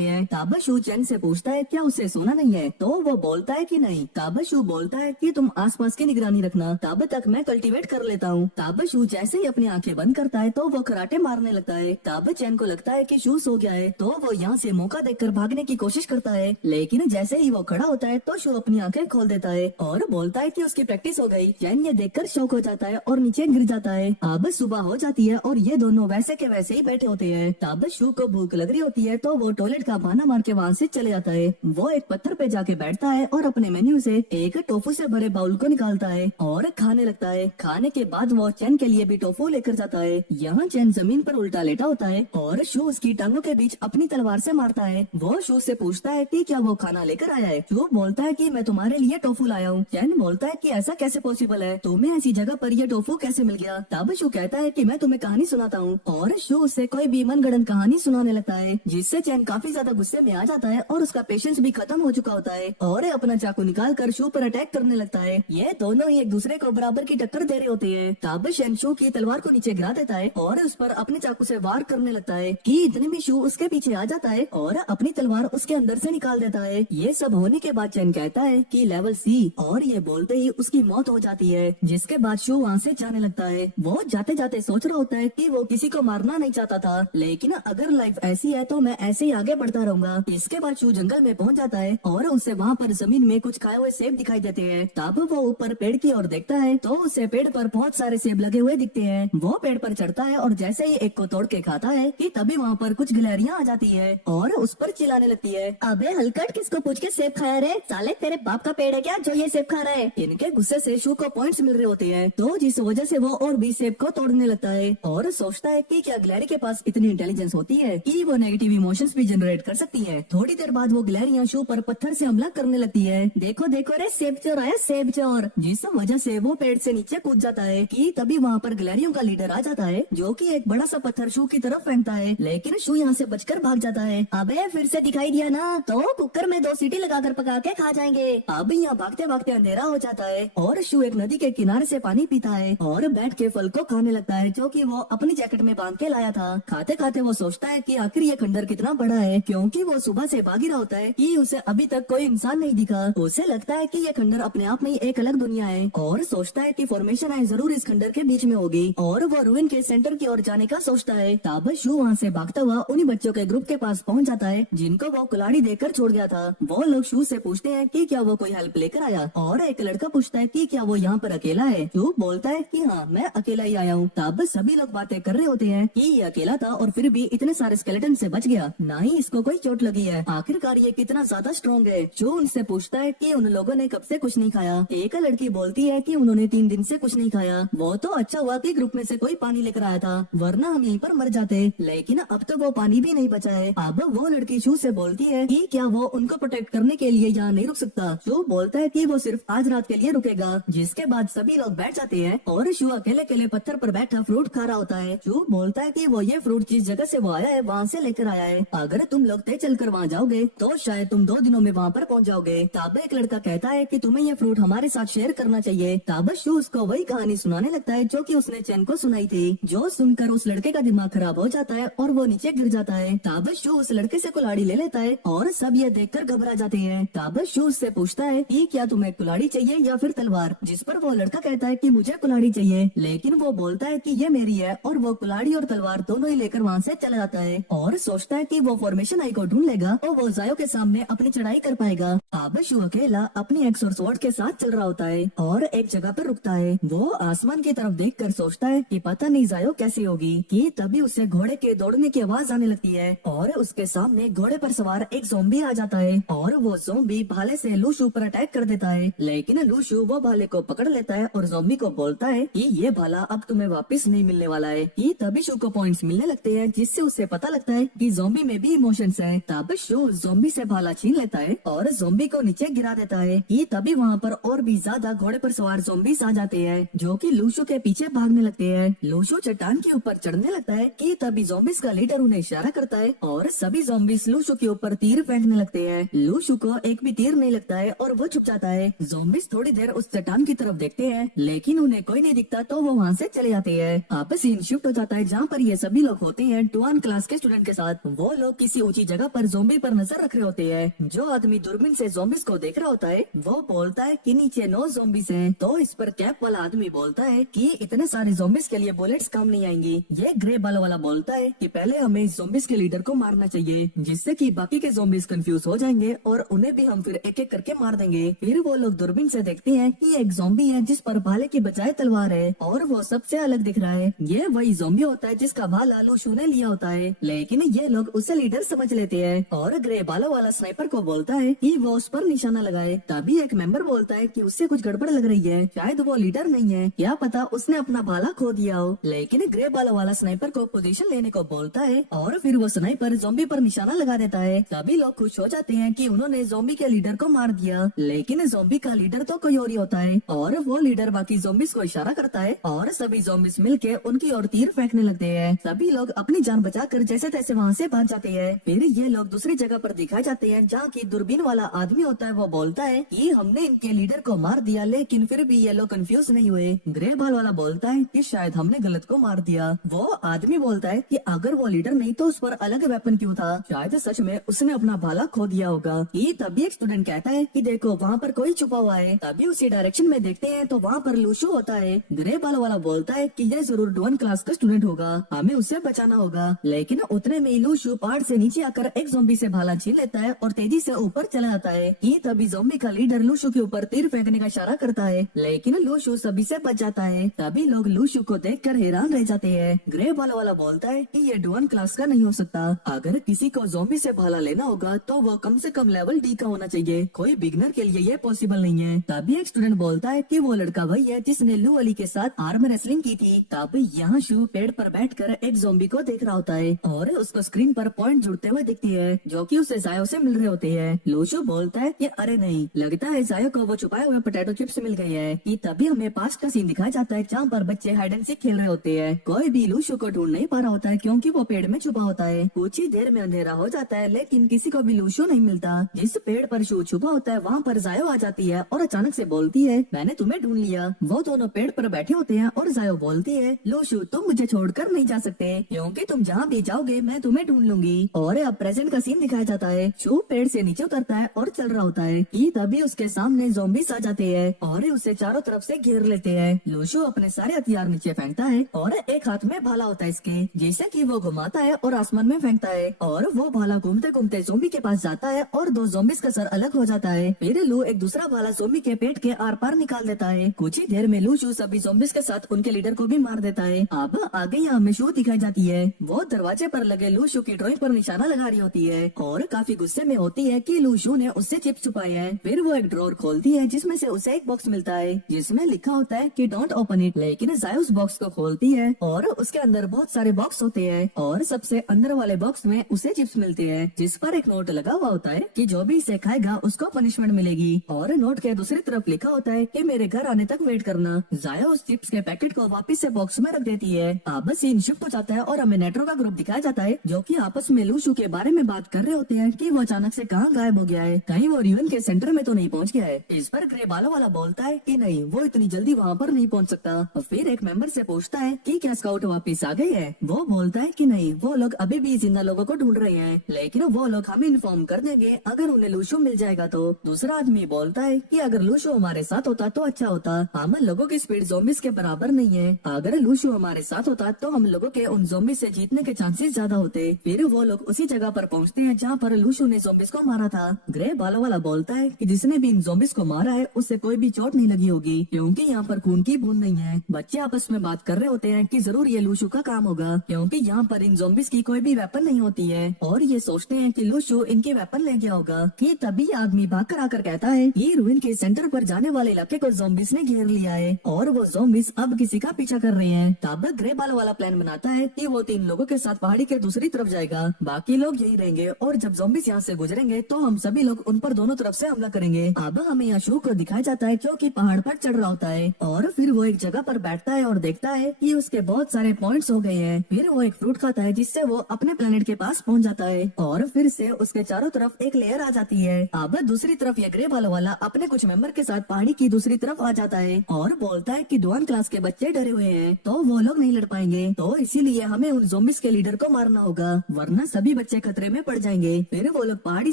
हैं। तब शू चैन से पूछता है क्या उसे सोना नहीं है, तो वो बोलता है कि नहीं। तब शू बोलता है कि तुम आसपास की निगरानी रखना, तब तक मैं कल्टीवेट कर लेता हूँ। तब शू जैसे ही अपनी आंखें बंद करता है तो वो कराटे मारने लगता है। तब चैन को लगता है कि शू सो गया है, तो वो यहाँ से मौका देखकर भागने की कोशिश करता है, लेकिन जैसे ही वो खड़ा होता है तो शू अपनी आंखें खोल देता है और बोलता है कि उसकी प्रैक्टिस हो गई। चैन ये देखकर शौक हो जाता है और नीचे गिर जाता है। अब सुबह हो जाती है और ये दोनों वैसे के वैसे ही बैठे होते हैं। तब शू को भूख लग रही होती है तो वो टॉयलेट का बहाना मार के वहाँ से चले जाता है। वो एक पत्थर पे जाके बैठता है और अपने मेन्यू से एक टोफू से भरे बाउल को निकालता है और खाने लगता है। खाने के बाद वो चैन के लिए भी टोफू लेकर जाता है। यहाँ चैन जमीन पर उल्टा लेटा होता है और शू उसकी टांगों के बीच अपनी तलवार से मारता है। वो शू से पूछता है कि क्या वो खाना लेकर आया है। शू बोलता है कि मैं तुम्हारे लिए टोफू लाया हूँ। चैन बोलता है कि ऐसा कैसे पॉसिबल है, तुम्हें ऐसी जगह पर ये टोफू कैसे मिल गया। तब शू कहता है कि मैं तुम्हें कहानी सुनाता हूँ और शू उससे कोई भी मनगढ़ंत कहानी सुनाने लगता है, जिससे चैन काफी ज्यादा गुस्से में आ जाता है और उसका पेशेंस भी खत्म हो चुका होता है और अपना चाकू निकाल कर शू पर अटैक करने लगता है। ये दोनों ही एक दूसरे को बराबर की टक्कर दे रहे होते हैं। तब चैन शू की तलवार को नीचे गिरा देता है और उस पर अपने चाकू से वार करने लगता है कि इतने में शू उसके पीछे आ जाता है और अपनी तलवार उसके अंदर से निकाल देता है। ये सब होने के बाद चैन कहता है कि लेवल सी, और ये बोलते ही उसकी मौत हो जाती है, जिसके बाद शू वहाँ से जाने लगता है। वो जाते जाते सोच रहा होता है कि वो किसी को मारना नहीं चाहता था, लेकिन अगर लाइफ ऐसी है तो मैं ऐसे ही आगे बढ़ता रहूंगा। इसके बाद शू जंगल में पहुंच जाता है और उसे वहाँ पर जमीन में कुछ खाए हुए सेब दिखाई देते हैं। तब वो ऊपर पेड़ की ओर देखता है तो उसे पेड़ पर बहुत सारे सेब लगे हुए दिखते हैं। वो पेड़ पर चढ़ता है और जैसे ही एक को तोड़ के खाता है कि तभी वहाँ पर कुछ गिलहरियाँ आ जाती है और उस पर चिल्लाने लगती है, अबे हलकट, किसको पूछ के सेब खाया रे, साले तेरे बाप का पेड़ है क्या जो ये सेब खा रहा है। इनके गुस्से से शू को पॉइंट्स मिल रहे होते हैं, तो जिस वजह से वो और भी सेब को तोड़ने लगता है और सोचता है कि क्या गिलहरी के पास इतनी इंटेलिजेंस होती है कि वो नेगेटिव इमोशंस भी जनरेट कर सकती है। थोड़ी देर बाद वो गिलहरियां शू पर पत्थर से हमला करने लगती है। देखो देखो रे, सेब चोर आया, सेब चोर। जिस वजह से वो पेड़ से नीचे कूद जाता है कि तभी वहाँ पर गिलहरियों का लीडर आ जाता है, जो कि एक बड़ा सा पत्थर शू की तरफ फेंकता है, लेकिन शू यहाँ से बचकर भाग जाता है। अबे फिर से दिखाई दिया ना, तो कुकर में 2 सीटी लगाकर पका के खा जाएंगे। अब यहाँ भागते भागते अंधेरा हो जाता है और शू एक नदी के किनारे से पानी पीता है और बैठ के फल को खाने लगता है, जो कि वो अपनी जैकेट में बांध के लाया था। खाते खाते वो सोचता है कि आखिर ये खंडर कितना बड़ा है, क्योंकि वो सुबह से भाग ही रहा होता है कि उसे अभी तक कोई इंसान नहीं दिखा। उसे लगता है कि ये खंडर अपने आप में ही एक अलग दुनिया है और सोचता है कि फॉर्मेशन है जरूर इस खंडर के बीच में होगी और वो रूइन के सेंटर की ओर जाने का सोचता है। तब शू वहाँ से भागता हुआ उन्हीं बच्चों के ग्रुप के पास पहुँच जाता है जिनको वो कुल्हाड़ी देकर छोड़ गया था। वो लोग शू से पूछते हैं कि क्या वो कोई हेल्प लेकर आया और एक लड़का पूछता है कि क्या वो यहाँ पर अकेला है। शू बोलता है कि हाँ, मैं अकेला ही आया हूँ। तब सभी लोग बातें कर रहे होते हैं कि ये अकेला था और फिर भी इतने सारे स्केलेटन से बच गया, ना ही इसको कोई चोट लगी है, आखिरकार ये कितना ज्यादा स्ट्रॉन्ग है। शू उनसे पूछता है कि उन लोगों ने कब से कुछ नहीं खाया। एक लड़की बोलती है कि उन्होंने 3 दिन से कुछ नहीं खाया। वो तो अच्छा हुआ कि ग्रुप में से कोई पानी लेकर आया था, वरना हम यहीं पर मर जाते, लेकिन अब तो वो पानी भी नहीं बचा है। अब वो लड़की शू से बोलती है कि क्या वो उनको प्रोटेक्ट करने के लिए यहाँ नहीं रुक सकता। शू बोलता है कि वो सिर्फ आज रात के लिए रुकेगा, जिसके बाद सभी लोग बैठ जाते हैं और शू अकेले अकेले पत्थर पर बैठा फ्रूट खा रहा होता है। शू बोलता है कि वो ये फ्रूट जिस जगह से वो आया है वहाँ से लेकर आया है, अगर तुम लोग तय चलकर वहाँ जाओगे तो शायद तुम 2 दिनों में वहाँ पर पहुँच जाओगे। तब एक लड़का कहता है कि तुम्हें ये फ्रूट हमारे साथ शेयर करना चाहिए। तब शू उसको वही कहानी सुनाने लगता है जो कि उसने चैन को सुनाई थी, जो सुनकर उस लड़के का दिमाग खराब हो जाता है और वो नीचे गिर जाता है। तब शू उस लड़के से कुल्हाड़ी ले लेता है और सब ये देखकर घबरा जाते हैं। तब शू उससे पूछता है कि क्या तुम्हें कुल्हाड़ी चाहिए या फिर तलवार, जिस पर वो लड़का कहता है कि मुझे कुल्हाड़ी चाहिए, लेकिन वो बोलता है कि ये मेरी है और वो कुल्हाड़ी और तलवार दोनों ही लेकर वहाँ से चला जाता है और सोचता है कि वो फॉर्मेशन आई को ढूंढ लेगा और वो जायो के सामने अपनी चढ़ाई कर पाएगा। अब शू अकेला अपनी एक्स और स्वॉर्ड के साथ चल रहा होता है और एक जगह पर रुकता है। वो आसमान की तरफ देखकर सोचता है कि पता नहीं जायो कैसी होगी, कि तभी उसे घोड़े के दौड़ने की आवाज आने लगती है और उसके सामने घोड़े पर सवार एक ज़ॉम्बी आ जाता है और वो ज़ॉम्बी भाले से लूशू पर अटैक कर देता है, लेकिन लूशू वो भाले को पकड़ लेता है और ज़ॉम्बी को बोलता है कि ये भाला अब तुम्हें वापस नहीं मिलने वाला है। कि तभी शू को पॉइंट्स मिलने लगते हैं, जिससे उसे पता लगता है कि ज़ॉम्बी में भी इमोशंस है। तब शू ज़ॉम्बी से भाला छीन लेता है और ज़ॉम्बी को नीचे गिरा देता है। कि तभी वहाँ पर और भी ज्यादा घोड़े पर सवार ज़ॉम्बीज आ जाते हैं, जो कि लूशू के पीछे भागने लगते हैं। लूशू चट्टान के ऊपर चढ़ने लगता है कि तभी ज़ॉम्बीज का लीडर उन्हें इशारा करता है और सभी ज़ॉम्बीज लूशू के ऊपर तीर फेंकने लगते हैं। लूशू को एक भी तीर नहीं लगता है और वो छुप जाता है। ज़ॉम्बीज थोड़ी देर उस चट्टान की तरफ देखते हैं, लेकिन उन्हें कोई नहीं दिखता, तो वो वहाँ से चले जाते हैं। आपस सीन शिफ्ट हो जाता है जहाँ पर ये सभी लोग होते हैं टुआन क्लास के स्टूडेंट के साथ। वो लोग किसी ऊंची जगह पर ज़ॉम्बी पर नजर रख रहे होते हैं। जो आदमी दूरबीन से ज़ॉम्बीज को देख रहा होता है वो बोलता है कि नीचे 9 ज़ॉम्बीज हैं। तो इस पर कैप वाला आदमी बोलता है कि इतने सारे ज़ॉम्बीज के लिए बुलेट्स काम नहीं आएंगी। ये ग्रे बाल वाला बोलता है कि पहले हमें इस ज़ॉम्बीज के लीडर को मारना चाहिए, जिससे कि बाकी के ज़ॉम्बीज कंफ्यूज हो जाएंगे और उन्हें भी हम फिर एक एक करके मार देंगे। फिर वो लोग दूरबीन से देखते हैं कि एक ज़ॉम्बी है जिस पर भाले की बजाय तलवार है और वो सबसे अलग दिख रहा है। ये वही ज़ॉम्बी होता है जिसका भाला लूशू ने लिया होता है, लेकिन ये लोग उसे लीडर समझ लेते हैं और ग्रे बालों वाला स्नाइपर को बोलता है कि वो उस पर निशाना लगाए। तभी एक मेंबर बोलता है कि उससे कुछ गड़बड़ लग रही है, शायद वो लीडर नहीं है, क्या पता उसने अपना भाला खो दिया हो। लेकिन ग्रे बालों वाला स्नाइपर को पोजीशन लेने को बोलता है और फिर वो स्नाइपर ज़ॉम्बी पर निशाना लगा देता है। सभी लोग खुश हो जाते हैं कि उन्होंने ज़ॉम्बी के लीडर को मार दिया, लेकिन ज़ॉम्बी का लीडर तो कोई और ही होता है और वो लीडर बाकी ज़ॉम्बीज को इशारा करता है और सभी ज़ॉम्बीज मिलके उनकी ओर तीर फेंकने लगते हैं। सभी लोग अपनी जान बचाकर जैसे तैसे वहाँ से भाग जाते हैं। फिर ये लोग दूसरी जगह पर दिखाए जाते हैं जहाँ की दूरबीन वाला आदमी होता है। वो बोलता है कि हमने इनके लीडर को मार दिया, लेकिन फिर भी ये लोग कंफ्यूज नहीं हुए। ग्रे बाल वाला बोलता है कि शायद हमने गलत को मार दिया। वो आदमी बोलता है कि अगर वो लीडर नहीं तो उस पर अलग वेपन क्यों था, शायद सच में उसने अपना भाला खो दिया होगा। ये तभी एक स्टूडेंट कहता है कि देखो वहाँ पर कोई छुपा हुआ है। तभी उसी डायरेक्शन में देखते हैं तो वहाँ पर लूशू होता है। ग्रे बाल वाला बोलता है कि ये जरूर डुअन क्लास का स्टूडेंट होगा, हमें उसे बचाना होगा। लेकिन उतने में लूशू पहाड़ से नीचे आकर एक ज़ॉम्बी से भाला छीन लेता है और तेजी से ऊपर चला जाता है। ये तभी ज़ॉम्बी का लीडर लूशू के ऊपर तीर फेंकने का इशारा करता है, लेकिन लूशू सभी से बच जाता है। तभी लोग लूशू को देखकर हैरान रह जाते हैं। ग्रे बाल वाला बोलता है कि ये डुअन क्लास का नहीं हो सकता, अगर किसी को ज़ॉम्बी से भाला लेना होगा तो वो कम से कम लेवल डी का होना चाहिए, कोई बिगनर के लिए ये पॉसिबल नहीं है। तभी एक स्टूडेंट बोलता है कि वो लड़का वही है जिसने लू अली के साथ आर्म रेसलिंग की थी। तभी यहाँ शू पेड़ पर बैठकर एक ज़ॉम्बी को देख रहा होता है और उसको स्क्रीन पर पॉइंट जुड़ते हुए दिखती है जो कि उसे जायो से मिल रहे होते हैं। लूशू बोलता है कि अरे नहीं, लगता है जायो को वो छुपाए हुए पोटैटो चिप्स मिल गई है। कि तभी हमें पास्ट का सीन दिखाया जाता है जहाँ पर बच्चे हाइड एंड सीक खेल रहे होते हैं। कोई भी लूशू को ढूंढ नहीं पा रहा होता है क्योंकि वो पेड़ में छुपा होता है। कुछ ही देर में अंधेरा हो जाता है लेकिन किसी को भी लूशू नहीं मिलता। जिस पेड़ पर शू छुपा होता है वहाँ पर जायो आ जाती है और अचानक से बोलती है मैंने तुम्हें ढूंढ लिया। वो दोनों पेड़ पर बैठे होते हैं और जायो बोलती है लूशू तुम मुझे छोड़कर नहीं जा सकते, क्योंकि तुम जहाँ भी जाओगे मैं तुम्हें ढूंढ लूंगी। और अब प्रेजेंट का सीन दिखाया जाता है। शू पेड़ से नीचे उतरता है और चल रहा होता है कि तभी उसके सामने ज़ॉम्बीज आ जाते हैं और उसे चारों तरफ से घेर लेते हैं। लूशू अपने सारे हथियार नीचे फेंकता है और एक हाथ में भाला होता है इसके, जैसे कि वो घुमाता है और आसमान में फेंकता है और वो भाला घूमते घूमते ज़ॉम्बी के पास जाता है और दो ज़ॉम्बीज का सर अलग हो जाता है। फिर लू एक दूसरा भाला ज़ॉम्बी के पेट के आर पार निकाल देता है। कुछ ही देर में लूशू सभी ज़ॉम्बीज के साथ उनके लीडर को भी मार देता है। अब आगे यहाँ हमें शू दिखाई जाती है। वो दरवाजे पर लगे लूशू की ड्राइंग पर निशाना लगा रही होती है और काफी गुस्से में होती है कि लूशू ने उससे चिप्स छुपाए हैं। फिर वो एक ड्रॉर खोलती है जिसमें से उसे एक बॉक्स मिलता है जिसमें लिखा होता है कि डोंट ओपन इट। लेकिन जायो उस बॉक्स को खोलती है और उसके अंदर बहुत सारे बॉक्स होते हैं और सबसे अंदर वाले बॉक्स में उसे चिप्स मिलते हैं जिस पर एक नोट लगा हुआ होता है कि जो भी इसे खाएगा उसको पनिशमेंट मिलेगी। और नोट के दूसरी तरफ लिखा होता है कि मेरे घर आने तक वेट करना। जायो उस चिप्स के पैकेट को वापस से बॉक्स में रख देती है। अब सीन शिफ्ट हो जाता है और हमें नेट्रो का ग्रुप दिखाया जाता है जो कि आपस में लूशू के बारे में बात कर रहे होते हैं कि वो अचानक से कहाँ गायब हो गया है, कहीं वो रिवन के सेंटर में तो नहीं पहुँच गया है। इस पर ग्रे बालों वाला बोलता है कि नहीं, वो इतनी जल्दी वहाँ पर नहीं पहुँच सकता। और फिर एक मेंबर से पूछता है कि क्या स्काउट वापस आ गई है। वो बोलता है कि नहीं, वो लोग अभी भी जिंदा लोगों को ढूंढ रहे हैं, लेकिन वो लोग हमें इन्फॉर्म कर देंगे अगर उन्हें लूशू मिल जाएगा तो। दूसरा आदमी बोलता है कि अगर लूशू हमारे साथ होता तो अच्छा होता, हम लोगों की स्पीड ज़ॉम्बीज के बराबर नहीं है। अगर लूशू हमारे साथ होता तो हम लोगों के उन ज़ॉम्बीज से जीतने के चांसेस ज्यादा होते। फिर वो लोग उसी जगह पर पहुंचते हैं जहाँ पर लूशू ने ज़ॉम्बीज को मारा था। ग्रे बालों वाला बोलता है कि जिसने भी इन ज़ॉम्बीज को मारा है उससे कोई भी चोट नहीं लगी होगी क्योंकि यहाँ पर खून की बूंद नहीं है। बच्चे आपस में बात कर रहे होते हैं कि जरूर ये लूशू का काम होगा क्योंकि यहाँ पर इन ज़ॉम्बीज की कोई भी वेपन नहीं होती है और ये सोचते हैं कि लूशू इनके वेपन ले गया होगा। कि तभी आदमी भाग कर आकर कहता है ये रूइन के सेंटर पर जाने वाले इलाके को ज़ॉम्बीज ने घेर लिया है और वो ज़ॉम्बीज अब किसी का पीछा कर रहे हैं। तब ग्रे बालों वाला प्लान बनाता है कि वो 3 लोगों के साथ पहाड़ी के दूसरी तरफ जाएगा, बाकी लोग यही रहेंगे और जब ज़ॉम्बीज यहाँ से गुजरेंगे तो हम सभी लोग उन पर दोनों तरफ से हमला करेंगे। अब हमें यहाँ शू को दिखाया जाता है क्योंकि पहाड़ पर चढ़ रहा होता है और फिर वो एक जगह पर बैठता है और देखता है कि उसके बहुत सारे पॉइंट्स हो गए हैं। फिर वो एक फ्रूट खाता है जिससे वो अपने प्लेनेट के पास पहुँच जाता है और फिर से उसके चारों तरफ एक लेयर आ जाती है। अब दूसरी तरफ ये ग्रे बालों वाला अपने कुछ मेंबर के साथ पहाड़ी की दूसरी तरफ आ जाता है और बोलता है कि डुआन क्लास के बच्चे डरे हुए हैं तो वो लोग नहीं लड़ पाएंगे, तो इसीलिए हमें उन ज़ॉम्बीज़ के लीडर को मारना होगा, वरना सभी बच्चे खतरे में पड़ जाएंगे। फिर वो लोग पहाड़ी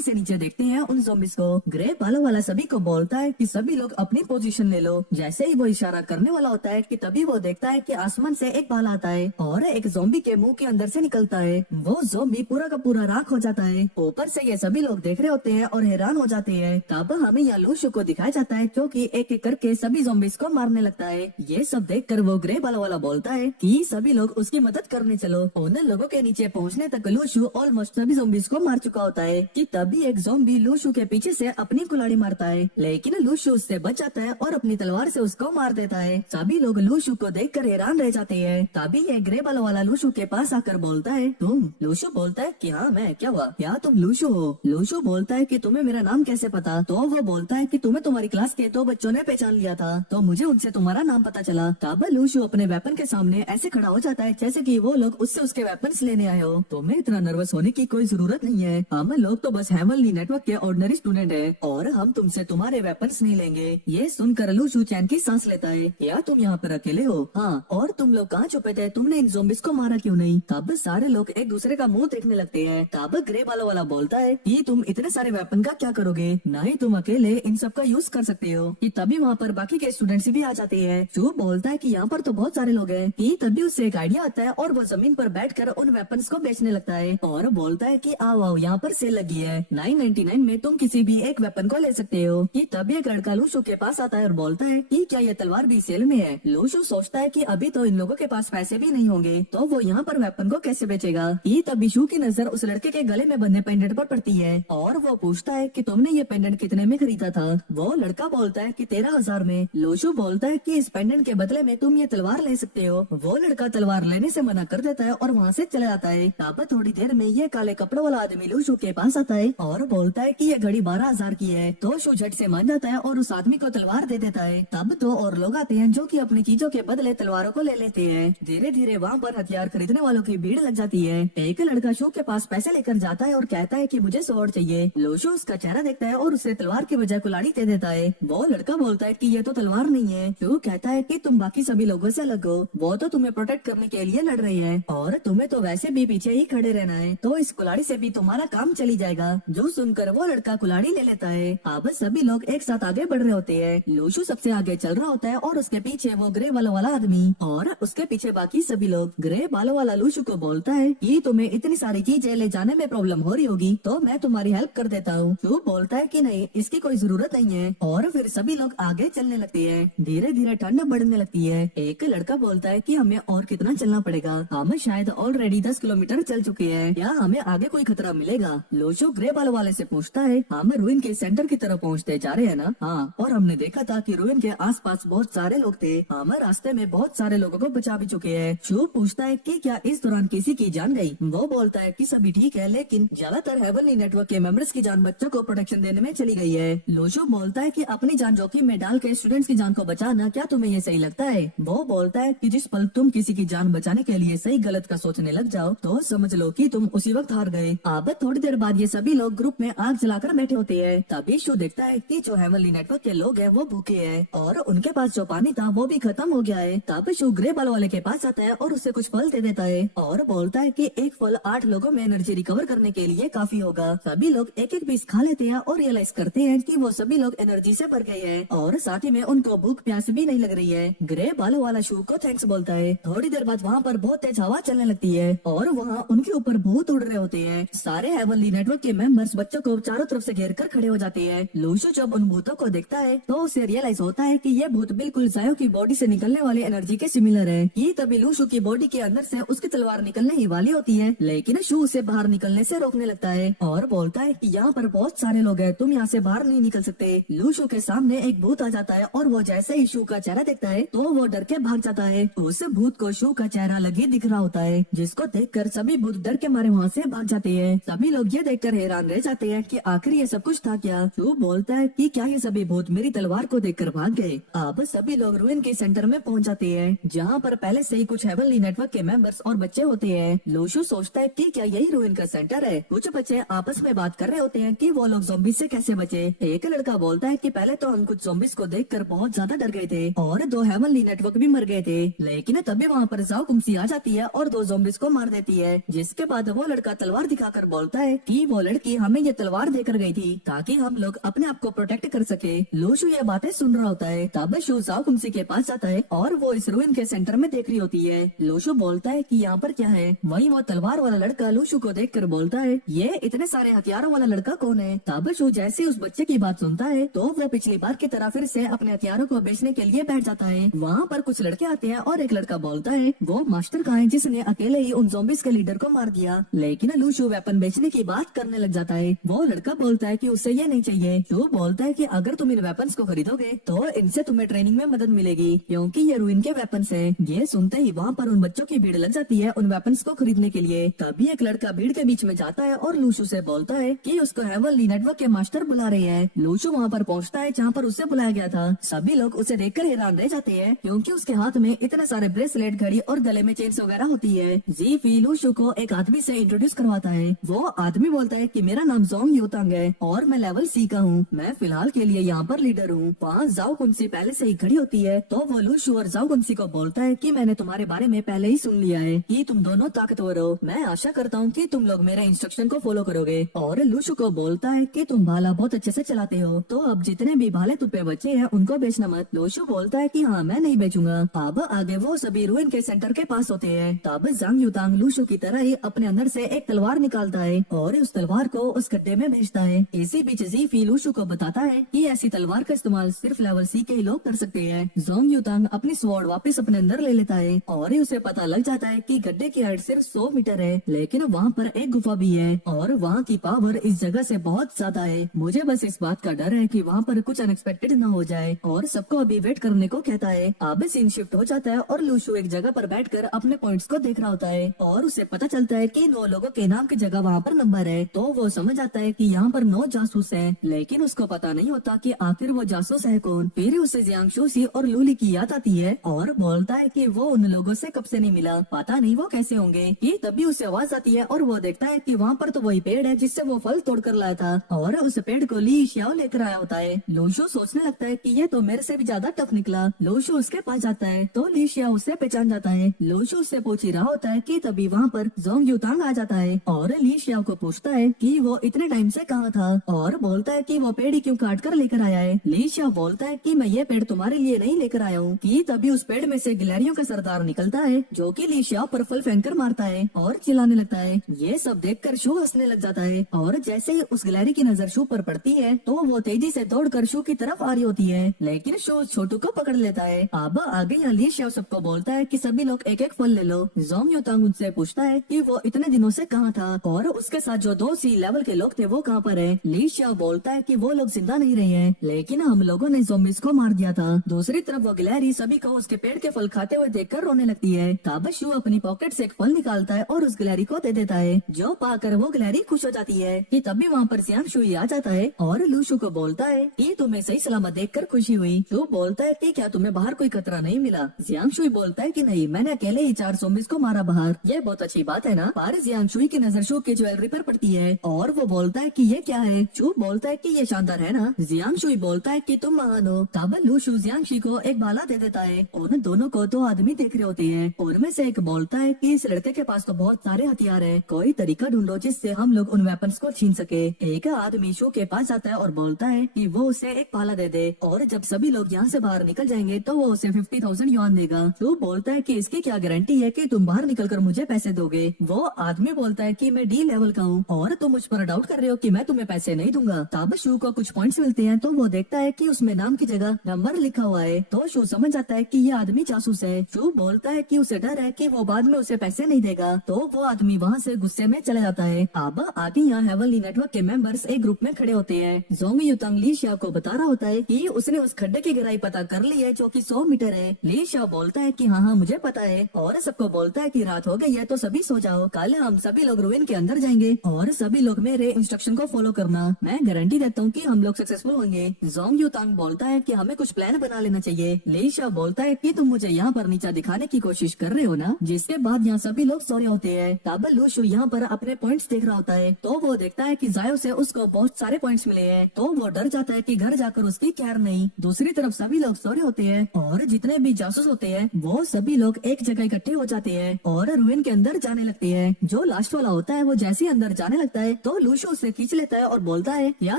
से नीचे देखते हैं उन ज़ॉम्बीज़ को। ग्रे बालों वाला सभी को बोलता है कि सभी लोग अपनी पोजीशन ले लो। जैसे ही वो इशारा करने वाला होता है कि तभी वो देखता है कि आसमान से एक भाला आता है और एक ज़ॉम्बी के मुंह के अंदर से निकलता है। वो ज़ॉम्बी पूरा का पूरा राख हो जाता है। ऊपर से ये सभी लोग देख रहे होते हैं और हैरान हो जाते हैं। तब हमें यहाँ लूशु को दिखाया जाता है जो कि एक एक करके सभी ज़ॉम्बीज़ को मारने लगता है। ये सब देखकर वो ग्रे बालों वाला बोलता है कि सभी लोग उसकी मदद करने चलो। उन लोगों के नीचे पहुंचने तक लूशु ऑलमोस्ट सभी ज़ॉम्बीज़ को मार चुका होता है कि तभी एक ज़ॉम्बी लूशु के पीछे से अपनी कुल्हाड़ी मारता है, लेकिन लूशु उससे बच जाता है और अपनी तलवार से उसको मार देता है। सभी लोग लूशु को देखकर हैरान रह जाते हैं। तभी ये ग्रे बालों वाला लूशु के पास आकर बोलता है, तुम? लूशु बोलता है कि हाँ मैं, क्या हुआ, क्या तुम लूशु हो? लूशु बोलता है कि तुम्हें मेरा नाम कैसे पता? तो वो बोलता है कि तुम्हें तुम्हारी क्लास के 2 बच्चों ने पहचान लिया था, तो मुझे उनसे तुम्हारा नाम पता चला। तब लूशु अपने वेपन के सामने ऐसे खड़ा हो जाता है जैसे कि वो लोग उससे उसके वेपन्स लेने आए हो। तुम्हें इतना नर्वस होने की कोई जरूरत नहीं है, हम लोग तो बस हेवनली नेटवर्क के ऑर्डिनरी स्टूडेंट हैं और हम तुमसे तुम्हारे वेपन्स नहीं लेंगे। ये सुनकर लूशु चैन की सांस लेता है। या तुम यहाँ पर अकेले हो? हाँ। और तुम लोग कहाँ छुपे थे? तुमने इन ज़ॉम्बीज़ को मारा क्यों नहीं? तब सारे लोग एक दूसरे का मुंह देखने लगते हैं। तब ग्रे बालों वाला बोलता है कि तुम इतने सारे वेपन का क्या करोगे? ना ही तुम अकेले इन सब का यूज कर सकते हो। कि तभी वहाँ पर बाकी के स्टूडेंट्स भी आ जाते हैं। शू बोलता है कि यहाँ पर तो बहुत सारे लोग हैं। कि तभी उससे एक आइडिया आता है और वो जमीन पर बैठकर उन वेपन्स को बेचने लगता है और बोलता है कि आओ आओ, यहाँ पर सेल लगी है, 999 में तुम किसी भी एक वेपन को ले सकते हो। कि तभी एक लड़का लूशु के पास आता है और बोलता है कि क्या ये तलवार भी सेल में है? लूशु सोचता है कि अभी तो इन लोगों के पास पैसे भी नहीं होंगे, तो वो यहाँ पर वेपन को कैसे बेचेगा। कि तभी शू की नजर उस लड़के के गले में बंधे पेंडेंट पर पड़ती है और वो पूछता है कि तुमने ये पेंडेंट कितने में खरीदा था? वो लड़का बोलता है कि 13,000 में। लूशु बोलता है कि इस पेंडेंट के बदले में तुम ये तलवार ले सकते हो। वो लड़का तलवार लेने से मना कर देता है और वहाँ से चला जाता है। तब थोड़ी देर में ये काले कपड़ों वाला आदमी लूशु के पास आता है और बोलता है कि ये घड़ी 12,000 की है। तो शू झट से मान जाता है और उस आदमी को तलवार दे देता है। तब तो और लोग आते हैं जो कि अपनी चीजों के बदले तलवारों को ले लेते हैं। धीरे धीरे वहाँ पर हथियार खरीदने वालों की भीड़ लग जाती है। एक लड़का शू के पास पैसे लेकर जाता है और कहता है कि मुझे स्वॉर्ड चाहिए। लूशु उसका चेहरा देखता है और उसे तलवार के बजाय कुल्हाड़ी दे देता है। वो लड़का बोलता है कि ये तो तलवार नहीं है। शू कहता है कि तुम बाकी सभी लोगों से अलग हो, वो तो तुम्हें प्रोटेक्ट करने के लिए लड़ रही है और तुम्हें तो वैसे भी पीछे ही खड़े रहना है, तो इस कुल्हाड़ी से भी तुम्हारा काम चली जाएगा। जो सुनकर वो लड़का कुल्हाड़ी ले लेता है। अब सभी लोग एक साथ आगे बढ़ रहे होते हैं। लूशु सबसे आगे चल रहा होता है और उसके पीछे वो ग्रे बालों वाला आदमी और उसके पीछे बाकी सभी लोग। ग्रे बालों वाला लूशु को बोलता है कि तुम्हें इतनी सारी चीजें ले जाने में प्रॉब्लम हो रही होगी, तो मैं तुम्हारी हेल्प कर देता हूँ। शू बोलता है कि नहीं, इसकी कोई जरूरत नहीं है और फिर सभी लोग आगे चलने लगते हैं। धीरे धीरे ठंड बढ़ने लगती है। एक लड़का बोलता है कि हमें और कितना चलना पड़ेगा? हम शायद ऑलरेडी 10 किलोमीटर चल चुके हैं, क्या हमें आगे कोई खतरा मिलेगा? लूशु ग्रे बालों वाले से पूछता है, हम रूइन के सेंटर की तरफ पहुँचते जा रहे हैं ना? हाँ, और हमने देखा था कि रूइन के आसपास बहुत सारे लोग थे, हम रास्ते में बहुत सारे लोगों को बचा भी चुके हैं। शू पूछता है कि क्या इस दौरान किसी की जान गई? वो बोलता है कि सभी ठीक है, लेकिन ज्यादातर हेवनली नेटवर्क के मेंबर्स की जान बच्चों को प्रोटेक्शन देने में चली गई है। लूशु बोलता है कि अपनी जान जोखिम में डाल के स्टूडेंट्स की जान को बचाना, क्या तुम्हें ये सही लगता है? वो बोलता है कि जिस पल तुम किसी की जान बचाने के लिए सही गलत का सोचने लग जाओ तो समझ लो कि तुम उसी वक्त हार गए। अब थोड़ी देर बाद ये सभी लोग ग्रुप में आग जलाकर बैठे होते हैं। तभी शू देखता है कि जो हेवनली नेटवर्क के लोग हैं वो भूखे हैं और उनके पास जो पानी था वो भी खत्म हो गया है। तब शू ग्रे बालों वाले के पास आता है और उससे कुछ फल दे देता है और बोलता है कि एक फल 8 लोगों में एनर्जी रिकवर करने के लिए काफी होगा। सभी लोग एक एक पीस खा लेते हैं और रियलाइज करते हैं कि वो सभी लोग एनर्जी से भर गए हैं और साथ ही में उनको भूख प्यास भी नहीं लग रही है। ग्रे बालों वाला शू को थैंक्स बोलता है। थोड़ी देर बाद वहाँ पर बहुत तेज हवा चलने लगती है और वहाँ उनके ऊपर भूत उड़ रहे होते हैं। सारे हेवनली नेटवर्क के मेंबर्स बच्चों को चारों तरफ से घेर कर खड़े हो जाते हैं। लूशु जब उन भूतों को देखता है तो उसे रियलाइज होता है कि ये भूत बिल्कुल जायो की बॉडी से निकलने वाली एनर्जी के सिमिलर है। ये तभी लूशु की बॉडी के अंदर से उसकी तलवार निकलने ही वाली होती है, लेकिन शू उसे बाहर निकलने से रोकने लगता है और बोलता है कि यहाँ पर बहुत सारे लोग हैं, तुम यहाँ से बाहर नहीं निकल सकते। लूशु के सामने एक भूत आ जाता है और वो जैसे ही शू का चेहरा देखता है तो वो डर के भाग जाता है। उस भूत को शू का चेहरा लगे दिख रहा होता है, जिसको देखकर सभी भूत डर के मारे वहाँ से भाग जाते हैं। सभी लोग ये देखकर हैरान रह जाते हैं कि आखिर ये सब कुछ था क्या। शू बोलता है कि क्या ये सभी भूत मेरी तलवार को देखकर भाग गए। अब सभी लोग रूइन के सेंटर में पहुँच जाते हैं, जहाँ पर पहले से ही कुछ हेवनली नेटवर्क के मेंबर्स और बच्चे होते हैं। लूशु सोचता है कि क्या यही रूइन का सेंटर है। कुछ बच्चे आपस में बात कर रहे होते हैं कि वो लोग ज़ॉम्बी से कैसे बचे। एक लड़का बोलता है कि पहले तो हम कुछ ज़ॉम्बीज को देखकर बहुत ज्यादा डर गए थे और 2 हेवनली नेटवर्क भी मर गए थे, लेकिन तभी वहाँ पर जाओ कुमसी आ जाती है और दो ज़ॉम्बीज को मार देती है। जिसके बाद वो लड़का तलवार दिखाकर बोलता है कि वो लड़की हमें ये तलवार देकर गई थी ताकि हम लोग अपने आप को प्रोटेक्ट कर सके। लूशु ये बातें सुन रहा होता है। तब शू जाओ कुंसी के पास जाता है और वो इस रूइन के सेंटर में देख रही होती है। लूशु बोलता है कि यहाँ पर क्या है। वहीं वो तलवार वाला लड़का लूशु को देखकर बोलता है, ये इतने सारे हथियारों वाला लड़का कौन है। तब शू जैसे उस बच्चे की बात सुनता है तो वो पिछली बार की तरह फिर से अपने हथियारों को बेचने के लिए बैठ जाता है। वहाँ पर कुछ लड़के आते हैं और एक लड़का बोलता है वो मास्टर का है जिसने अकेले ही उन ज़ॉम्बीज के लीडर को मार दिया। लेकिन लूशु वेपन बेचने की बात करने लग जाता है। वो लड़का बोलता है कि उसे ये नहीं चाहिए। शू बोलता है कि अगर तुम इन वेपन्स को खरीदोगे तो इनसे तुम्हें ट्रेनिंग में मदद मिलेगी क्योंकि ये रूइन के वेपन्स है। ये सुनते ही वहाँ पर उन बच्चों की भीड़ लग जाती है उन वेपन्स को खरीदने के लिए। तभी एक लड़का भीड़ के बीच में जाता है और लूशु से बोलता है कि उसको हेवनली नेटवर्क के मास्टर बुला रहे हैं। लूशु वहाँ पर पहुँचता है जहाँ पर उसे बुलाया गया था। सभी लोग उसे देखकर हैरान रह जाते हैं क्योंकि उसके हाथ में इतने सारे ब्रेसलेट, घड़ी और गले में चेन्स वगैरह होती है। जीफी लूशु को एक आदमी से इंट्रोड्यूस करवाता है। वो आदमी बोलता है कि मेरा नाम जोंग यूतांग है और मैं लेवल सी का हूँ। मैं फिलहाल के लिए यहाँ पर लीडर हूँ। वहाँ जाओ कुंसी पहले से ही खड़ी होती है तो वो लूशु और जाओ कुंसी को बोलता है कि मैंने तुम्हारे बारे में पहले ही सुन लिया है कि तुम दोनों ताकतवर हो। मैं आशा करता हूँ कि तुम लोग मेरे इंस्ट्रक्शन को फॉलो करोगे। और लूशु को बोलता है कि तुम भाला बहुत अच्छे से चलाते हो तो अब जितने भी भाले तुम पे बचे हैं उनको बेचना मत। लूशु बोलता है कि हाँ मैं नहीं बेचूंगा। अब आगे वो सभी रूइन के सेंटर के पास होते हैं। तब जांग यूतांग लूशु की तरह ही अपने अंदर से एक तलवार निकालता है और उस तलवार को उस गड्ढे में भेजता है। इसी बीच जीफी लूशु को बताता है कि ऐसी तलवार का इस्तेमाल सिर्फ लेवल सी के ही लोग कर सकते हैं। जोंग यूतांग अपनी स्वॉर्ड वापस अपने अंदर ले लेता है और उसे पता लग जाता है कि गड्ढे की हाइट सिर्फ 100 मीटर है लेकिन वहाँ पर एक गुफा भी है और वहाँ की पावर इस जगह से बहुत ज्यादा है। मुझे बस इस बात का डर है कि वहाँ पर कुछ अनएक्सपेक्टेड न हो जाए और सबको अभी वेट करने को कहता है। अब सीन शिफ्ट हो जाता है और लूशु एक जगह पर बैठकर अपने पॉइंट्स को देख रहा होता है और उसे पता चलता है कि 9 लोगों के नाम की जगह वहाँ पर नंबर है। तो वो समझ आता है कि यहाँ पर 9 जासूस हैं लेकिन उसको पता नहीं होता कि आखिर वो जासूस है कौन। फिर उसे जियांग शूसी और लूली की याद आती है और बोलता है कि वो उन लोगों से कब से नहीं मिला, पता नहीं वो कैसे होंगे। कि तभी उसे आवाज आती है और वो देखता है कि वहाँ पर तो वही पेड़ है जिससे वो फल तोड़ कर लाया था और उस पेड़ को ली श्याओ लेकर आया होता है। लूशु सोचने लगता है कि ये तो मेरे से भी ज्यादा टफ निकला। लूशु उसके पास जाता है तो ली श्याओ उसे पहचान जाता है। लूशु उससे पूछ ही रहा होता है कि तभी वहाँ पर जोंग यूतांग आ जाता है और ली श्याओ को पूछता है कि वो इतने टाइम से कहाँ था और बोलता है कि वो पेड़ ही क्यों काट कर लेकर आया है। ली श्याओ बोलता है कि मैं ये पेड़ तुम्हारे लिए नहीं लेकर आया हूँ। कि तभी उस पेड़ में से गिलहरियों का सरदार निकलता है जो कि ली श्याओ पर फल फेंक कर मारता है और चिल्लाने लगता है। ये सब देखकर शू हंसने लग जाता है और जैसे ही उस गिलहरी की नजर शू पर पड़ती है तो वो तेजी से दौड़कर शू की तरफ आ रही होती है लेकिन शू छोटू को पकड़ लेता है। अब आगे यहाँ ली श्याओ सबको बोलता है कि सभी लोग एक एक फल ले लो। जोंग यूतांग उनसे पूछता है कि वो इतने दिनों से कहाँ था और उसके साथ जो 2 सी लेवल के लोग थे वो कहाँ पर है। ली श्याओ बोलता है कि वो लोग जिंदा नहीं रहे हैं लेकिन हम लोगों ने ज़ॉम्बीज को मार दिया था। दूसरी तरफ वो गिलहरी सभी को उसके पेड़ के फल खाते हुए देखकर रोने लगती है। तब शू अपनी पॉकेट से एक फल निकालता है और उस गिलहरी को दे देता है जो पाकर वो गिलहरी खुश हो जाती है। कि तभी वहाँ पर जियांग शुई आ जाता है और लूशु को बोलता है कि तुम्हें सही सलामत देखकर खुशी हुई। शू बोलता है कि क्या तुम्हें बाहर कोई खतरा नहीं मिला। जियांग शुई बोलता है कि नहीं, मैंने अकेले ही 4 ज़ॉम्बीज को मारा बाहर। ये बहुत अच्छी बात है ना। पर जियांग शुई की नजर शू की ज्वेलरी पर पड़ती है और वो बोलता है कि ये क्या है। शू बोलता है कि ये शानदार है ना। जियांग शुई बोलता है कि तुम महान हो। तब लूशु जियांग शुई को एक भाला दे देता है। उन दोनों को 2 आदमी देख रहे होते हैं। उनमें से एक बोलता है कि इस लड़के के पास तो बहुत सारे हथियार है, कोई तरीका ढूंढो जिससे हम लोग उन वेपन्स को छीन सके। एक आदमी शू के पास आता है और बोलता है कि वो उसे एक भाला दे दे और जब सभी लोग यहाँ से बाहर निकल जाएंगे तो वो उसे 50,000 युआन देगा। शू बोलता है कि इसकी क्या गारंटी है कि तुम बाहर निकलकर मुझे पैसे दोगे। वो आदमी बोलता है कि मैं डी लेवल का हूँ और तुम मुझ पर डाउट कर रहे हो कि मैं तुम्हें पैसे नहीं दूंगा। तब शू को कुछ पॉइंट्स मिलते हैं तो वो देखता है कि उसमें नाम की जगह नंबर लिखा हुआ है तो शू समझ जाता है कि ये आदमी जासूस है। शू बोलता है कि उसे डर है कि वो बाद में उसे पैसे नहीं देगा तो वो आदमी वहाँ से गुस्से में चला जाता है। अब आगे यहाँ हेवनली नेटवर्क के मेंबर्स एक ग्रुप में खड़े होते हैं। जोंग यूतांग ली श्याओ को बता रहा होता है कि उसने उस खड्डे की गहराई पता कर ली है जो कि 100 मीटर है। ली श्याओ बोलता है कि हाँ मुझे पता है और सबको बोलता है कि रात हो गई है तो सभी सो जाओ, कल हम सभी लोग रूइन के अंदर जाएंगे और सभी लोग मेरे इंस्ट्रक्शन को फॉलो करना। मैं गारंटी देता हूँ कि हम लोग सक्सेसफुल होंगे। जोंग यूतांग बोलता है कि हमें कुछ प्लान बना लेना चाहिए। ली श्याओ बोलता है कि तुम मुझे यहाँ पर नीचा दिखाने की कोशिश कर रहे हो ना। जिसके बाद यहाँ सभी लोग सो रहे होते हैं। तब लूशु यहाँ पर अपने पॉइंट्स देख रहा होता है तो वो देखता है कि जायो से उसको बहुत सारे पॉइंट्स मिले हैं तो वो डर जाता है कि घर जाकर उसकी खैर नहीं। दूसरी तरफ सभी लोग सो रहे होते हैं और जितने भी जासूस होते हैं वो सभी लोग एक जगह इकट्ठे हो जाते है और रुइन के अंदर जाने लगती है। जो लास्ट वाला होता है वो जैसे ही अंदर जाने लगता है तो लूशु उसे खींच लेता है और बोलता है या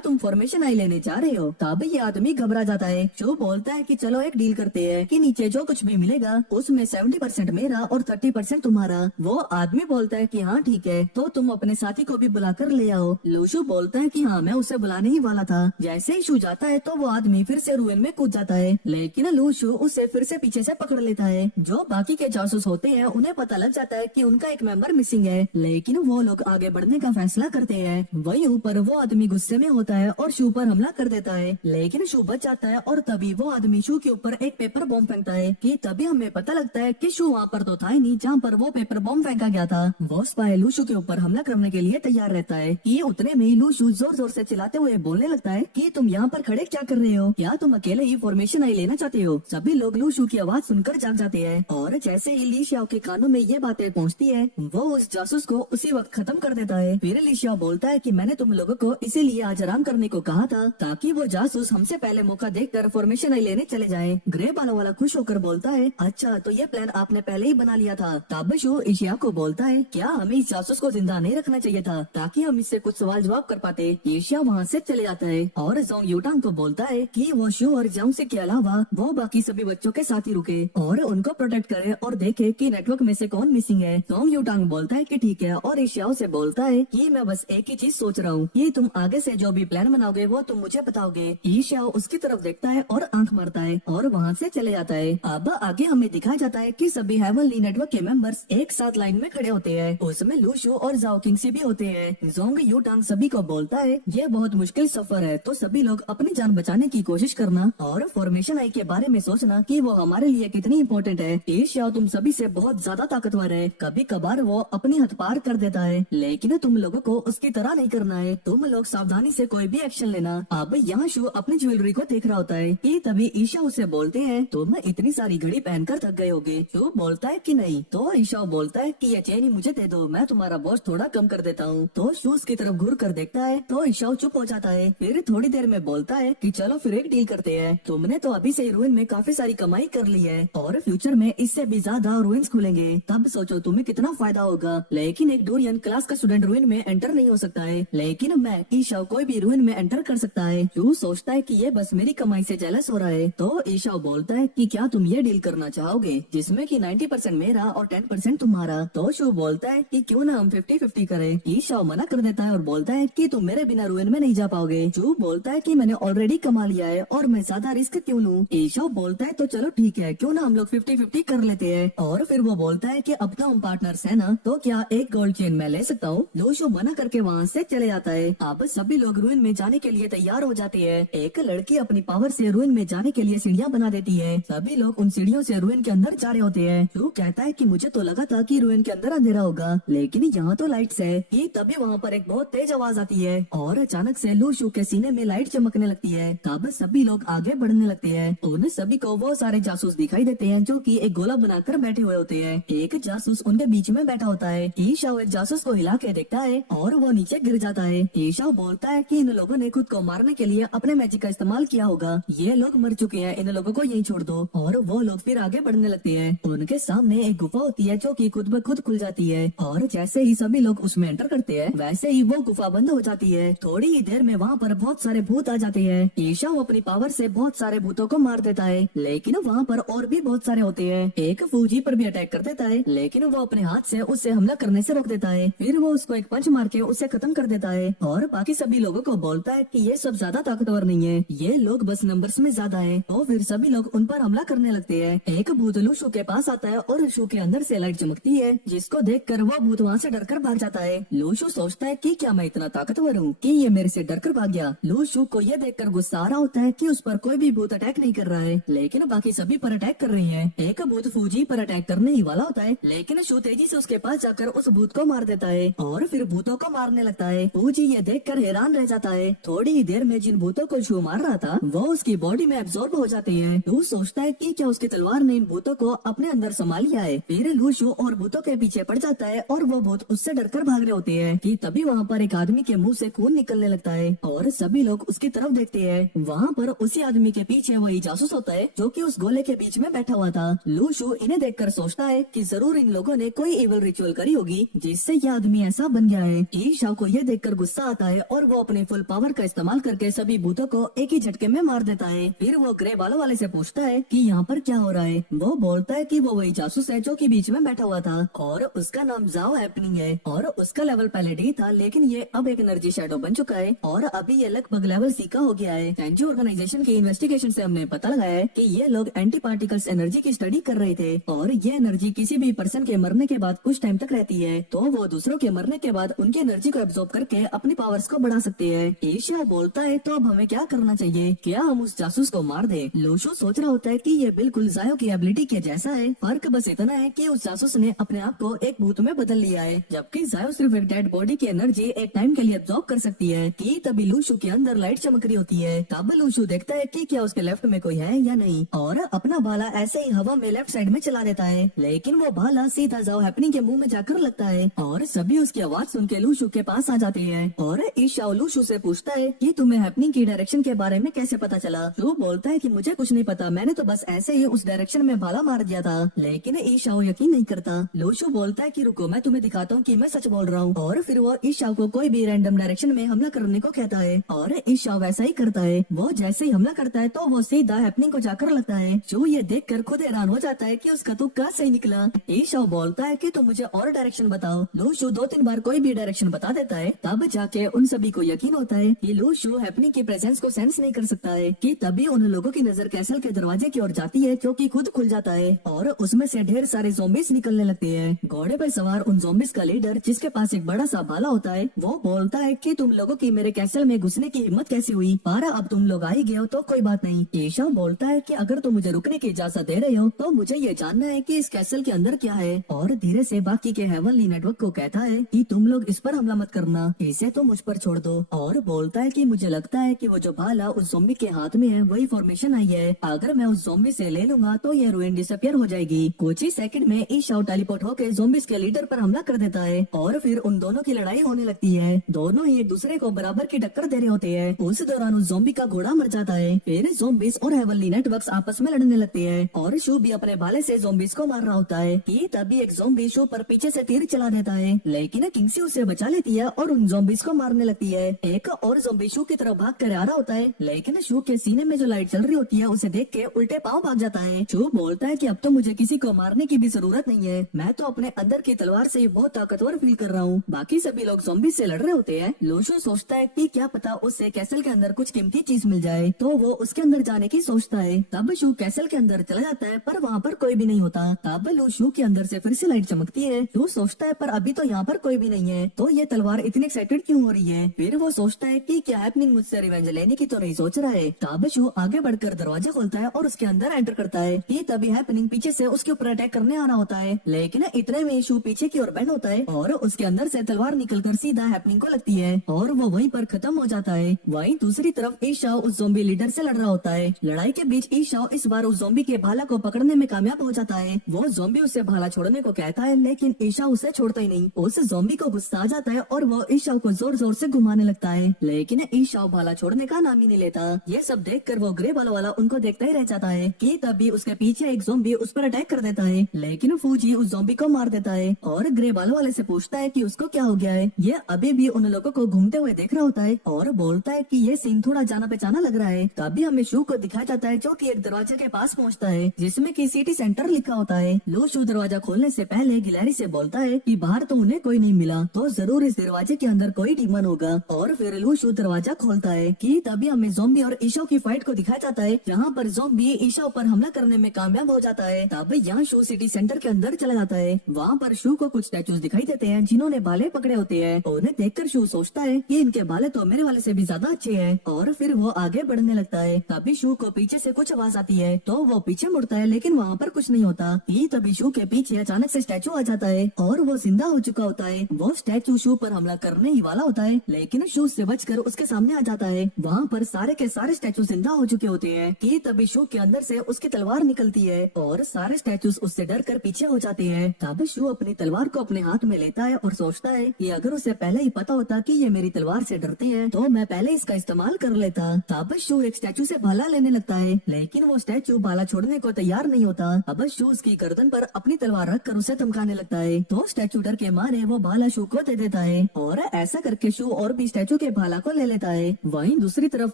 तुम फॉर्मेशन आई लेने जा रहे हो। तब ये आदमी घबरा जाता है। जो बोलता है कि चलो एक डील करते हैं कि नीचे जो कुछ भी मिलेगा उसमें 70% मेरा और 30% तुम्हारा। वो आदमी बोलता है कि हाँ ठीक है, तो तुम अपने साथी को भी बुलाकर ले आओ। लूशु बोलता है कि हाँ मैं उसे बुलाने ही वाला था। जैसे ही शू जाता है तो वो आदमी फिर से रुइन में कूद जाता है, लेकिन लूशु उसे फिर से पीछे से पकड़ लेता है। जो बाकी के जासूस होते हैं उन्हें पता लग जाता है कि उनका एक मेंबर मिसिंग है, लेकिन वो लोग आगे बढ़ने का फैसला करते हैं। वहीं ऊपर वो आदमी गुस्से में होता है और शू पर हमला कर देता है, लेकिन शू बच जाता है और तभी वो आदमी शू के ऊपर एक पेपर बॉम्ब फेंकता है कि तभी हमें पता लगता है कि शू वहाँ पर तो था ही नहीं जहाँ पर वो पेपर बॉम्ब फेंका गया था। वो स्पाई लूशु के ऊपर हमला करने के लिए तैयार रहता है कि उतने में ही लूशु जोर जोर से चिल्लाते हुए बोलने लगता है कि तुम यहाँ पर खड़े क्या कर रहे हो, क्या तुम अकेले ही फॉर्मेशन आई लेना चाहते हो। सभी लोग लूशु की आवाज सुनकर जाग जाते हैं और जैसे ही ली शियाओ के कानों में ये बातें पहुँचती है वो उस जासूस को उसी वक्त खत्म कर देता है। फिर ली शियाओ बोलता है कि मैंने तुम लोगों को इसीलिए आज आराम करने को कहा था ताकि वो जासूस हमसे पहले मौका देखकर फॉर्मेशन आई लेने चले जाए। ग्रे बालों वाला खुश होकर बोलता है अच्छा तो ये प्लान आपने पहले ही बना लिया था। तब शू एशिया को बोलता है क्या हमें इस जासूस को जिंदा नहीं रखना चाहिए था ताकि हम इससे कुछ सवाल जवाब कर पाते। एशिया वहाँ से चले जाता है और जोंग यूटांग को बोलता है कि वो शू और जांग के अलावा वो बाकी सभी बच्चों के साथ ही रुके और उनको प्रोटेक्ट करे और देखे कि नेटवर्क में से कौन मिसिंग है। जोंग यूटांग बोलता है कि ठीक है और एशिया से बोलता है कि मैं बस एक ही चीज सोच रहा हूँ कि तुम आगे से जो भी प्लान बनाओगे वो तुम मुझे बताओगे। एशिया उसकी तरफ देखता है और आंख मारता है और वहाँ से चले जाता है। अब आगे हमें दिखाया जाता है कि सभी हेवनली नेटवर्क के मेंबर्स एक साथ लाइन में खड़े होते हैं। उसमें लूशु और जाओ किंगसी भी होते हैं। जोंग यूटांग सभी को बोलता है ये बहुत मुश्किल सफर है तो सभी लोग अपनी जान बचाने की कोशिश करना और फॉर्मेशन आई के बारे में सोचना कि वो हमारे लिए कितनी इम्पोर्टेंट है। एशिया तुम सभी से बहुत ज्यादा ताकतवर है, कभी कभार वो अपनी हद पार कर देता है लेकिन तुम लोगों को उसकी तरह नहीं करना है। तुम लोग सावधानी से कोई भी एक्शन लेना। अब यहाँ शू अपनी ज्वेलरी को देख रहा होता है कि तभी ईशा उसे बोलते हैं तुम इतनी सारी घड़ी पहनकर थक गए होगे। शू बोलता है कि नहीं, तो ईशा बोलता है कि ये चेन ही मुझे दे दो, मैं तुम्हारा बोझ थोड़ा कम कर देता हूँ। तो शू उसकी तरफ घूर कर देखता है तो ईशा चुप हो जाता है। फिर थोड़ी देर में बोलता है कि चलो फिर एक डील करते हैं। तुमने तो अभी से रूइन में काफी सारी कमाई कर ली है और फ्यूचर में इससे भी ज्यादा रूइंस खुलेंगे, तब सोचो तुम्हें कितना फायदा होगा। लेकिन एक डोरियन क्लास का स्टूडेंट रूइन में एंटर नहीं हो सकता है, लेकिन मैं ईशा कोई भी रूइन में एंटर कर सकता है। शू सोचता है कि ये बस मेरी कमाई से जेलस हो रहा है। तो ईशा बोलता है कि क्या तुम ये डील करना चाहोगे जिसमें कि 90% मेरा और 10% तुम्हारा। तो शू बोलता है कि क्यों ना हम 50-50 करें। ईशा मना कर देता है और बोलता है कि तुम मेरे बिना रूइन में नहीं जा पाओगे। शू बोलता है कि मैंने ऑलरेडी कमा लिया है और मैं ज्यादा रिस्क क्यों लूं। ईशा बोलता है तो चलो ठीक है, क्यों ना हम लोग 50-50 कर लेते हैं। और फिर वो बोलता है कि अब तो हम पार्टनर्स है ना, तो क्या एक गोल्ड चेन मैं ले सकता हूँ। लूशु मना करके वहाँ से चले जाता है। अब सभी लोग रूइन में जाने के लिए तैयार हो जाते हैं। एक लड़की अपनी पावर से रूइन में जाने के लिए सीढ़ियाँ बना देती है। सभी लोग उन सीढ़ियों से रूइन के अंदर जा रहे होते हैं। शू कहता है कि मुझे तो लगा था कि रूइन के अंदर अंधेरा होगा, लेकिन यहाँ तो लाइट्स है। कि तभी वहाँ पर एक बहुत तेज आवाज आती है और अचानक से लूशु के सीने में लाइट चमकने लगती है। तब सभी लोग आगे बढ़ने लगते हैं। उन सभी को वो सारे जासूस दिखाई देते हैं जो कि एक गोला बनाकर बैठे हुए होते हैं। एक जासूस उनके बीच में बैठा होता है। ईशा एक जासूस को हिला के देखता है और वो नीचे गिर जाता है। ईशा बोलता है कि इन लोगों ने खुद को मारने के लिए अपने मैजिक का इस्तेमाल किया होगा, ये लोग मर चुके हैं, इन लोगों को यहीं छोड़ दो। और वो लोग फिर आगे बढ़ने लगते हैं। उनके सामने एक गुफा होती है जो कि खुद ब खुद खुल जाती है और जैसे ही सभी लोग उसमें एंटर करते हैं वैसे ही वो गुफा बंद हो जाती है। थोड़ी ही देर में वहाँ पर बहुत सारे भूत आ जाते हैं। ईशा अपनी पावर से बहुत सारे भूतों को मार देता है, लेकिन वहाँ पर और भी बहुत सारे होते हैं। एक फौजी पर भी अटैक कर देता है, लेकिन वो अपने हाथ से उससे हमला करने से रोक देता है। फिर वो उसको एक पंच मार के उसे खत्म कर देता है और बाकी सभी लोगों को बोलता है कि ये सब ज्यादा ताकतवर नहीं है, ये लोग बस नंबर्स में ज्यादा है। तो फिर सभी लोग उन पर हमला करने लगते हैं। एक भूत लूशु के पास आता है और शू के अंदर से लाइट चमकती है, जिसको देखकर वो भूत वहाँ से डरकर भाग जाता है। लूशु सोचता है कि क्या मैं इतना ताकतवर हूँ कि ये मेरे से डरकर भाग गया। लूशु को ये देखकर गुस्सा आ रहा होता है कि उस पर कोई भी भूत अटैक नहीं कर रहा है, लेकिन बाकी सभी पर अटैक कर रही है। एक भूत फौजी पर अटैक करने ही वाला होता है, लेकिन शू तेजी से उसके पास जाकर उस भूत को मार देता है और फिर भूतों को मारने लगता है। फौजी ये देखकर हैरान रह जाता है। थोड़ी ही देर में जिन भूतों को शू मार रहा था वो उसकी बॉडी में एब्जॉर्ब हो जाते हैं। लू सोचता है कि क्या उसकी तलवार ने इन भूतों को अपने अंदर संभाल लिया है। फिर लूशु और भूतों के पीछे पड़ जाता है और वो भूत उससे डरकर भाग रहे होते हैं कि तभी वहाँ पर एक आदमी के मुंह से खून निकलने लगता है और सभी लोग उसकी तरफ देखते हैं। वहाँ पर उसी आदमी के पीछे वही जासूस होता है जो कि उस गोले के बीच में बैठा हुआ था। लूशु इन्हें देखकर सोचता है कि जरूर इन लोगों ने कोई इवल रिचुअल करी होगी जिससे ये आदमी ऐसा बन गया है। ईशाओ को ये देखकर गुस्सा आता है और वो अपने फुल पावर का इस्तेमाल करके सभी भूतों को एक ही झटके में मार देता है। फिर वो ग्रे बालों वाले से पूछता है कि यहाँ पर क्या हो रहा है। वो बोलता है कि वो वही जासूस है जो कि बीच में बैठा हुआ था और उसका नाम जाओ हैपनिंग है और उसका लेवल पहले डी था, लेकिन ये अब एक एनर्जी शैडो बन चुका है और अभी ये लगभग लेवल सी का हो गया है। एनजीओ ऑर्गेनाइजेशन की इन्वेस्टिगेशन से हमने पता लगाया है कि ये लोग एंटी पार्टिकल्स एनर्जी की स्टडी कर रहे थे और ये एनर्जी किसी भी पर्सन के मरने के बाद कुछ टाइम तक रहती है, तो वो दूसरों के मरने के बाद उनकी एनर्जी को एब्जॉर्ब करके अपनी पावर्स को बढ़ा सकती है। एशिया बोलता है तो अब हमें क्या करना चाहिए, क्या हम उस जासूस को मार दे। लोशो सोच रहा होता है कि ये बिल्कुल जायो की एबिलिटी के जैसा है, फर्क बस इतना है कि उस जासूस ने अपने आप को एक भूत में बदल लिया है, जबकि जायो सिर्फ एक डेड बॉडी की एनर्जी एक टाइम के लिए एब्जॉर्ब कर सकती है। कि तभी लूशु के अंदर लाइट चमक रही होती है। तब लूशु देखता है कि क्या उसके लेफ्ट में कोई है या नहीं और अपना भाला ऐसे ही हवा में लेफ्ट साइड में चला देता है, लेकिन वो भाला सीधा जाओ हैपनिंग के मुंह में जाकर लगता है और सभी उसकी आवाज सुन के लूशु के पास आ जाते हैं। और ईशाओ लूशु से पूछता है कि तुम्हें हैपनिंग की डायरेक्शन के बारे में कैसे पता चला। लू बोलता है कि मुझे कुछ नहीं पता, मैंने तो बस ऐसे ही उस डायरेक्शन में भाला मार दिया था। लेकिन ईशाओ यकीन नहीं करता। लूशु बोलता है कि रुको, मैं तुम्हें दिखाता हूँ कि मैं सच बोल रहा हूँ और फिर वो ईशाओ को कोई भी रैंडम डायरेक्शन में हमला करने को कहता है और ईशाओ वैसा ही करता है। वो जैसे ही हमला करता है तो वो सीधा हैपनिंग को जाकर लगता है, जो ये देखकर खुद हैरान हो जाता है कि उसका तुक्का सही निकला। ईशाओ बोलता है कि तुम मुझे और डायरेक्शन बताओ। लूशु 2-3 बार कोई भी डायरेक्शन बता देता है, तब जाके उन सभी को यकीन होता है कि लूशु हैपनिंग की प्रेजेंस को सेंस नहीं कर सकता है। कि तभी उन लोगों की नजर कैसल के दरवाजे की ओर जाती है जो कि खुद खुल जाता है और उसमें से ढेर सारे ज़ॉम्बीज निकलने लगते हैं। घोड़े पर सवार उन ज़ॉम्बीज का लीडर, जिसके पास एक बड़ा सा भाला होता है, वो बोलता है कि तुम लोगों की मेरे कैसल में घुसने की हिम्मत कैसी हुई, पारा अब तुम लोग आ ही गए हो तो कोई बात नहीं। ईशा बोलता है कि अगर तुम मुझे रुकने की इजाजत दे रहे हो तो मुझे ये जानना है कि इस कैसल के अंदर क्या है, और धीरे से बाकी के हेवनली नेटवर्क को कहता है कि तुम लोग इस पर हमला मत करना, इसे तो मुझ पर छोड़ दो। और बोलता है कि मुझे लगता है कि वो जो भाला उस ज़ॉम्बी के हाथ में है वही फॉर्मेशन आई है, अगर मैं उस ज़ॉम्बी से ले लूंगा तो ये रूइन डिसअपियर हो जाएगी। कुछ ही सेकंड में ईशाओ टेलीपोर्ट होकर ज़ॉम्बीज के लीडर पर हमला कर देता है और फिर उन दोनों की लड़ाई होने लगती है। दोनों ही एक दूसरे को बराबर की टक्कर दे रहे होते हैं। उस दौरान उस ज़ॉम्बी का घोड़ा मर जाता है। फिर ज़ॉम्बीज और हेवनली नेटवर्क्स आपस में लड़ने लगते हैं और शू भी अपने भाले से ज़ॉम्बीज को मार रहा होता है। कि तभी एक ज़ॉम्बी शू पर पीछे से तीर चला देता है, लेकिन किंगसी उसे बचा लेती है और उन ज़ॉम्बीज को मारने लगती है। एक और ज़ॉम्बी शू की तरफ भाग कर आ रहा होता है, लेकिन शू के सीने में जो लाइट चल रही होती है उसे देख के उल्टे पाँव भाग जाता है। शू बोलता है कि अब तो मुझे किसी को मारने की भी जरूरत नहीं है, मैं तो अपने अंदर की तलवार से बहुत ताकतवर फील कर रहा हूँ। बाकी सभी लोग ज़ॉम्बी से लड़ रहे होते हैं। लूशु सोचता है कि क्या पता उससे कैसल के अंदर कुछ कीमती चीज मिल जाए, तो वो उसके अंदर जाने की सोचता है। तब शू कैसल के अंदर चला जाता है पर वहाँ पर कोई भी नहीं होता। तब लूशु के अंदर से फिर से लाइट चमकती है। शू सोचता है पर अभी तो यहाँ पर कोई भी नहीं है, तो ये तलवार इतनी एक्साइटेड क्यों हो रही है। फिर वो सोचता है कि क्या हैपनिंग मुझसे रिवेंज लेने की तो नहीं सोच रहा है। तब शू आगे बढ़कर दरवाजा खोलता है और उसके अंदर एंटर करता है। कि तभी हैपनिंग पीछे से उसके ऊपर अटैक करने आना होता है, लेकिन इतने में शू पीछे की ओर बेंड होता है और उसके अंदर से तलवार निकलकर सीधा हैपनिंग को लगती है और वो वहीं पर खत्म हो जाता है। वहीं दूसरी तरफ ईशाओ उस ज़ॉम्बी लीडर से लड़ रहा होता है। लड़ाई के बीच ईशाओ इस बार उस ज़ॉम्बी के भाला को पकड़ने में कामयाब हो जाता है। वो ज़ॉम्बी उसे भाला छोड़ने को कहता है, लेकिन ईशाओ उसे छोड़ता ही नहीं। उस ज़ॉम्बी को गुस्सा आ जाता है और वो ईशाओ को जोर जोर से घुमाने लगता है, लेकिन ईशाओ भाला छोड़ने का नाम ही नहीं लेता। ये सब देखकर वो ग्रे बालों वाला उनको देखता ही रह जाता है। कि तभी उसके पीछे एक ज़ॉम्बी उस पर अटैक कर देता है, लेकिन फूजी उस ज़ॉम्बी को मार देता है और ग्रे बालों वाले से पूछता है कि उसको क्या हो गया है। ये अभी भी उन लोगों को घूमते हुए देख रहा होता है और बोलता है कि ये सीन थोड़ा जाना पहचाना लग रहा है। तभी हमें शू को दिखाया जाता है जो कि एक दरवाजे के पास पहुंचता है जिसमें कि सिटी सेंटर लिखा होता है। लू शू दरवाजा खोलने से पहले गिलहरी से बोलता है कि बाहर तो उन्हें कोई नहीं मिला, तो जरूर इस दरवाजे के अंदर कोई डीमन होगा। और फिर लू शू दरवाजा खोलता है। कि तभी हमें ज़ॉम्बी और ईशाओ की फाइट को दिखाया जाता है, जहाँ पर ज़ॉम्बी ईशाओ पर हमला करने में कामयाब हो जाता है। तब यहाँ शू सिटी सेंटर के अंदर चला जाता है। वहाँ पर शू को कुछ स्टैचूज दिखाई देते हैं जिन्होंने भाले पकड़े होते हैं। उन्हें देखकर शू सोचता है कि इनके भाले तो मेरे वाले से भी ज्यादा अच्छे हैं और फिर वो आगे बढ़ने लगता है। तभी शू को पीछे से कुछ आवाज आती है, तो वो पीछे मुड़ता है, लेकिन वहाँ पर कुछ नहीं होता। ही तभी शू के पीछे अचानक से स्टैचू आ जाता है और वो जिंदा हो चुका होता है। वो स्टैचू शू पर हमला करने ही वाला होता है, लेकिन शू से बचकर उसके सामने आ जाता है। वहाँ पर सारे के सारे स्टैचू जिंदा हो चुके होते हैं। कि तभी शू के अंदर से उसकी तलवार निकलती है और सारे स्टैचूज उससे डर कर पीछे हो जाते हैं। तब शू अपनी तलवार को अपने हाथ में लेता है और सोचता है कि अगर उसे पहले ही पता होता कि ये मेरी तलवार से डरते हैं तो मैं पहले इसका इस्तेमाल कर लेता। तब शू एक स्टैचू से भाला लेने लगता है, लेकिन वो स्टैचू भाला छोड़ने को तैयार नहीं होता। अब शू उसकी गर्दन पर पर अपनी तलवार रख कर उसे धमकाने लगता है। तो स्टैचू डर के मारे वो भाला शू को दे देता है और ऐसा करके शू और भी स्टैचू के भाला को ले लेता है। वहीं दूसरी तरफ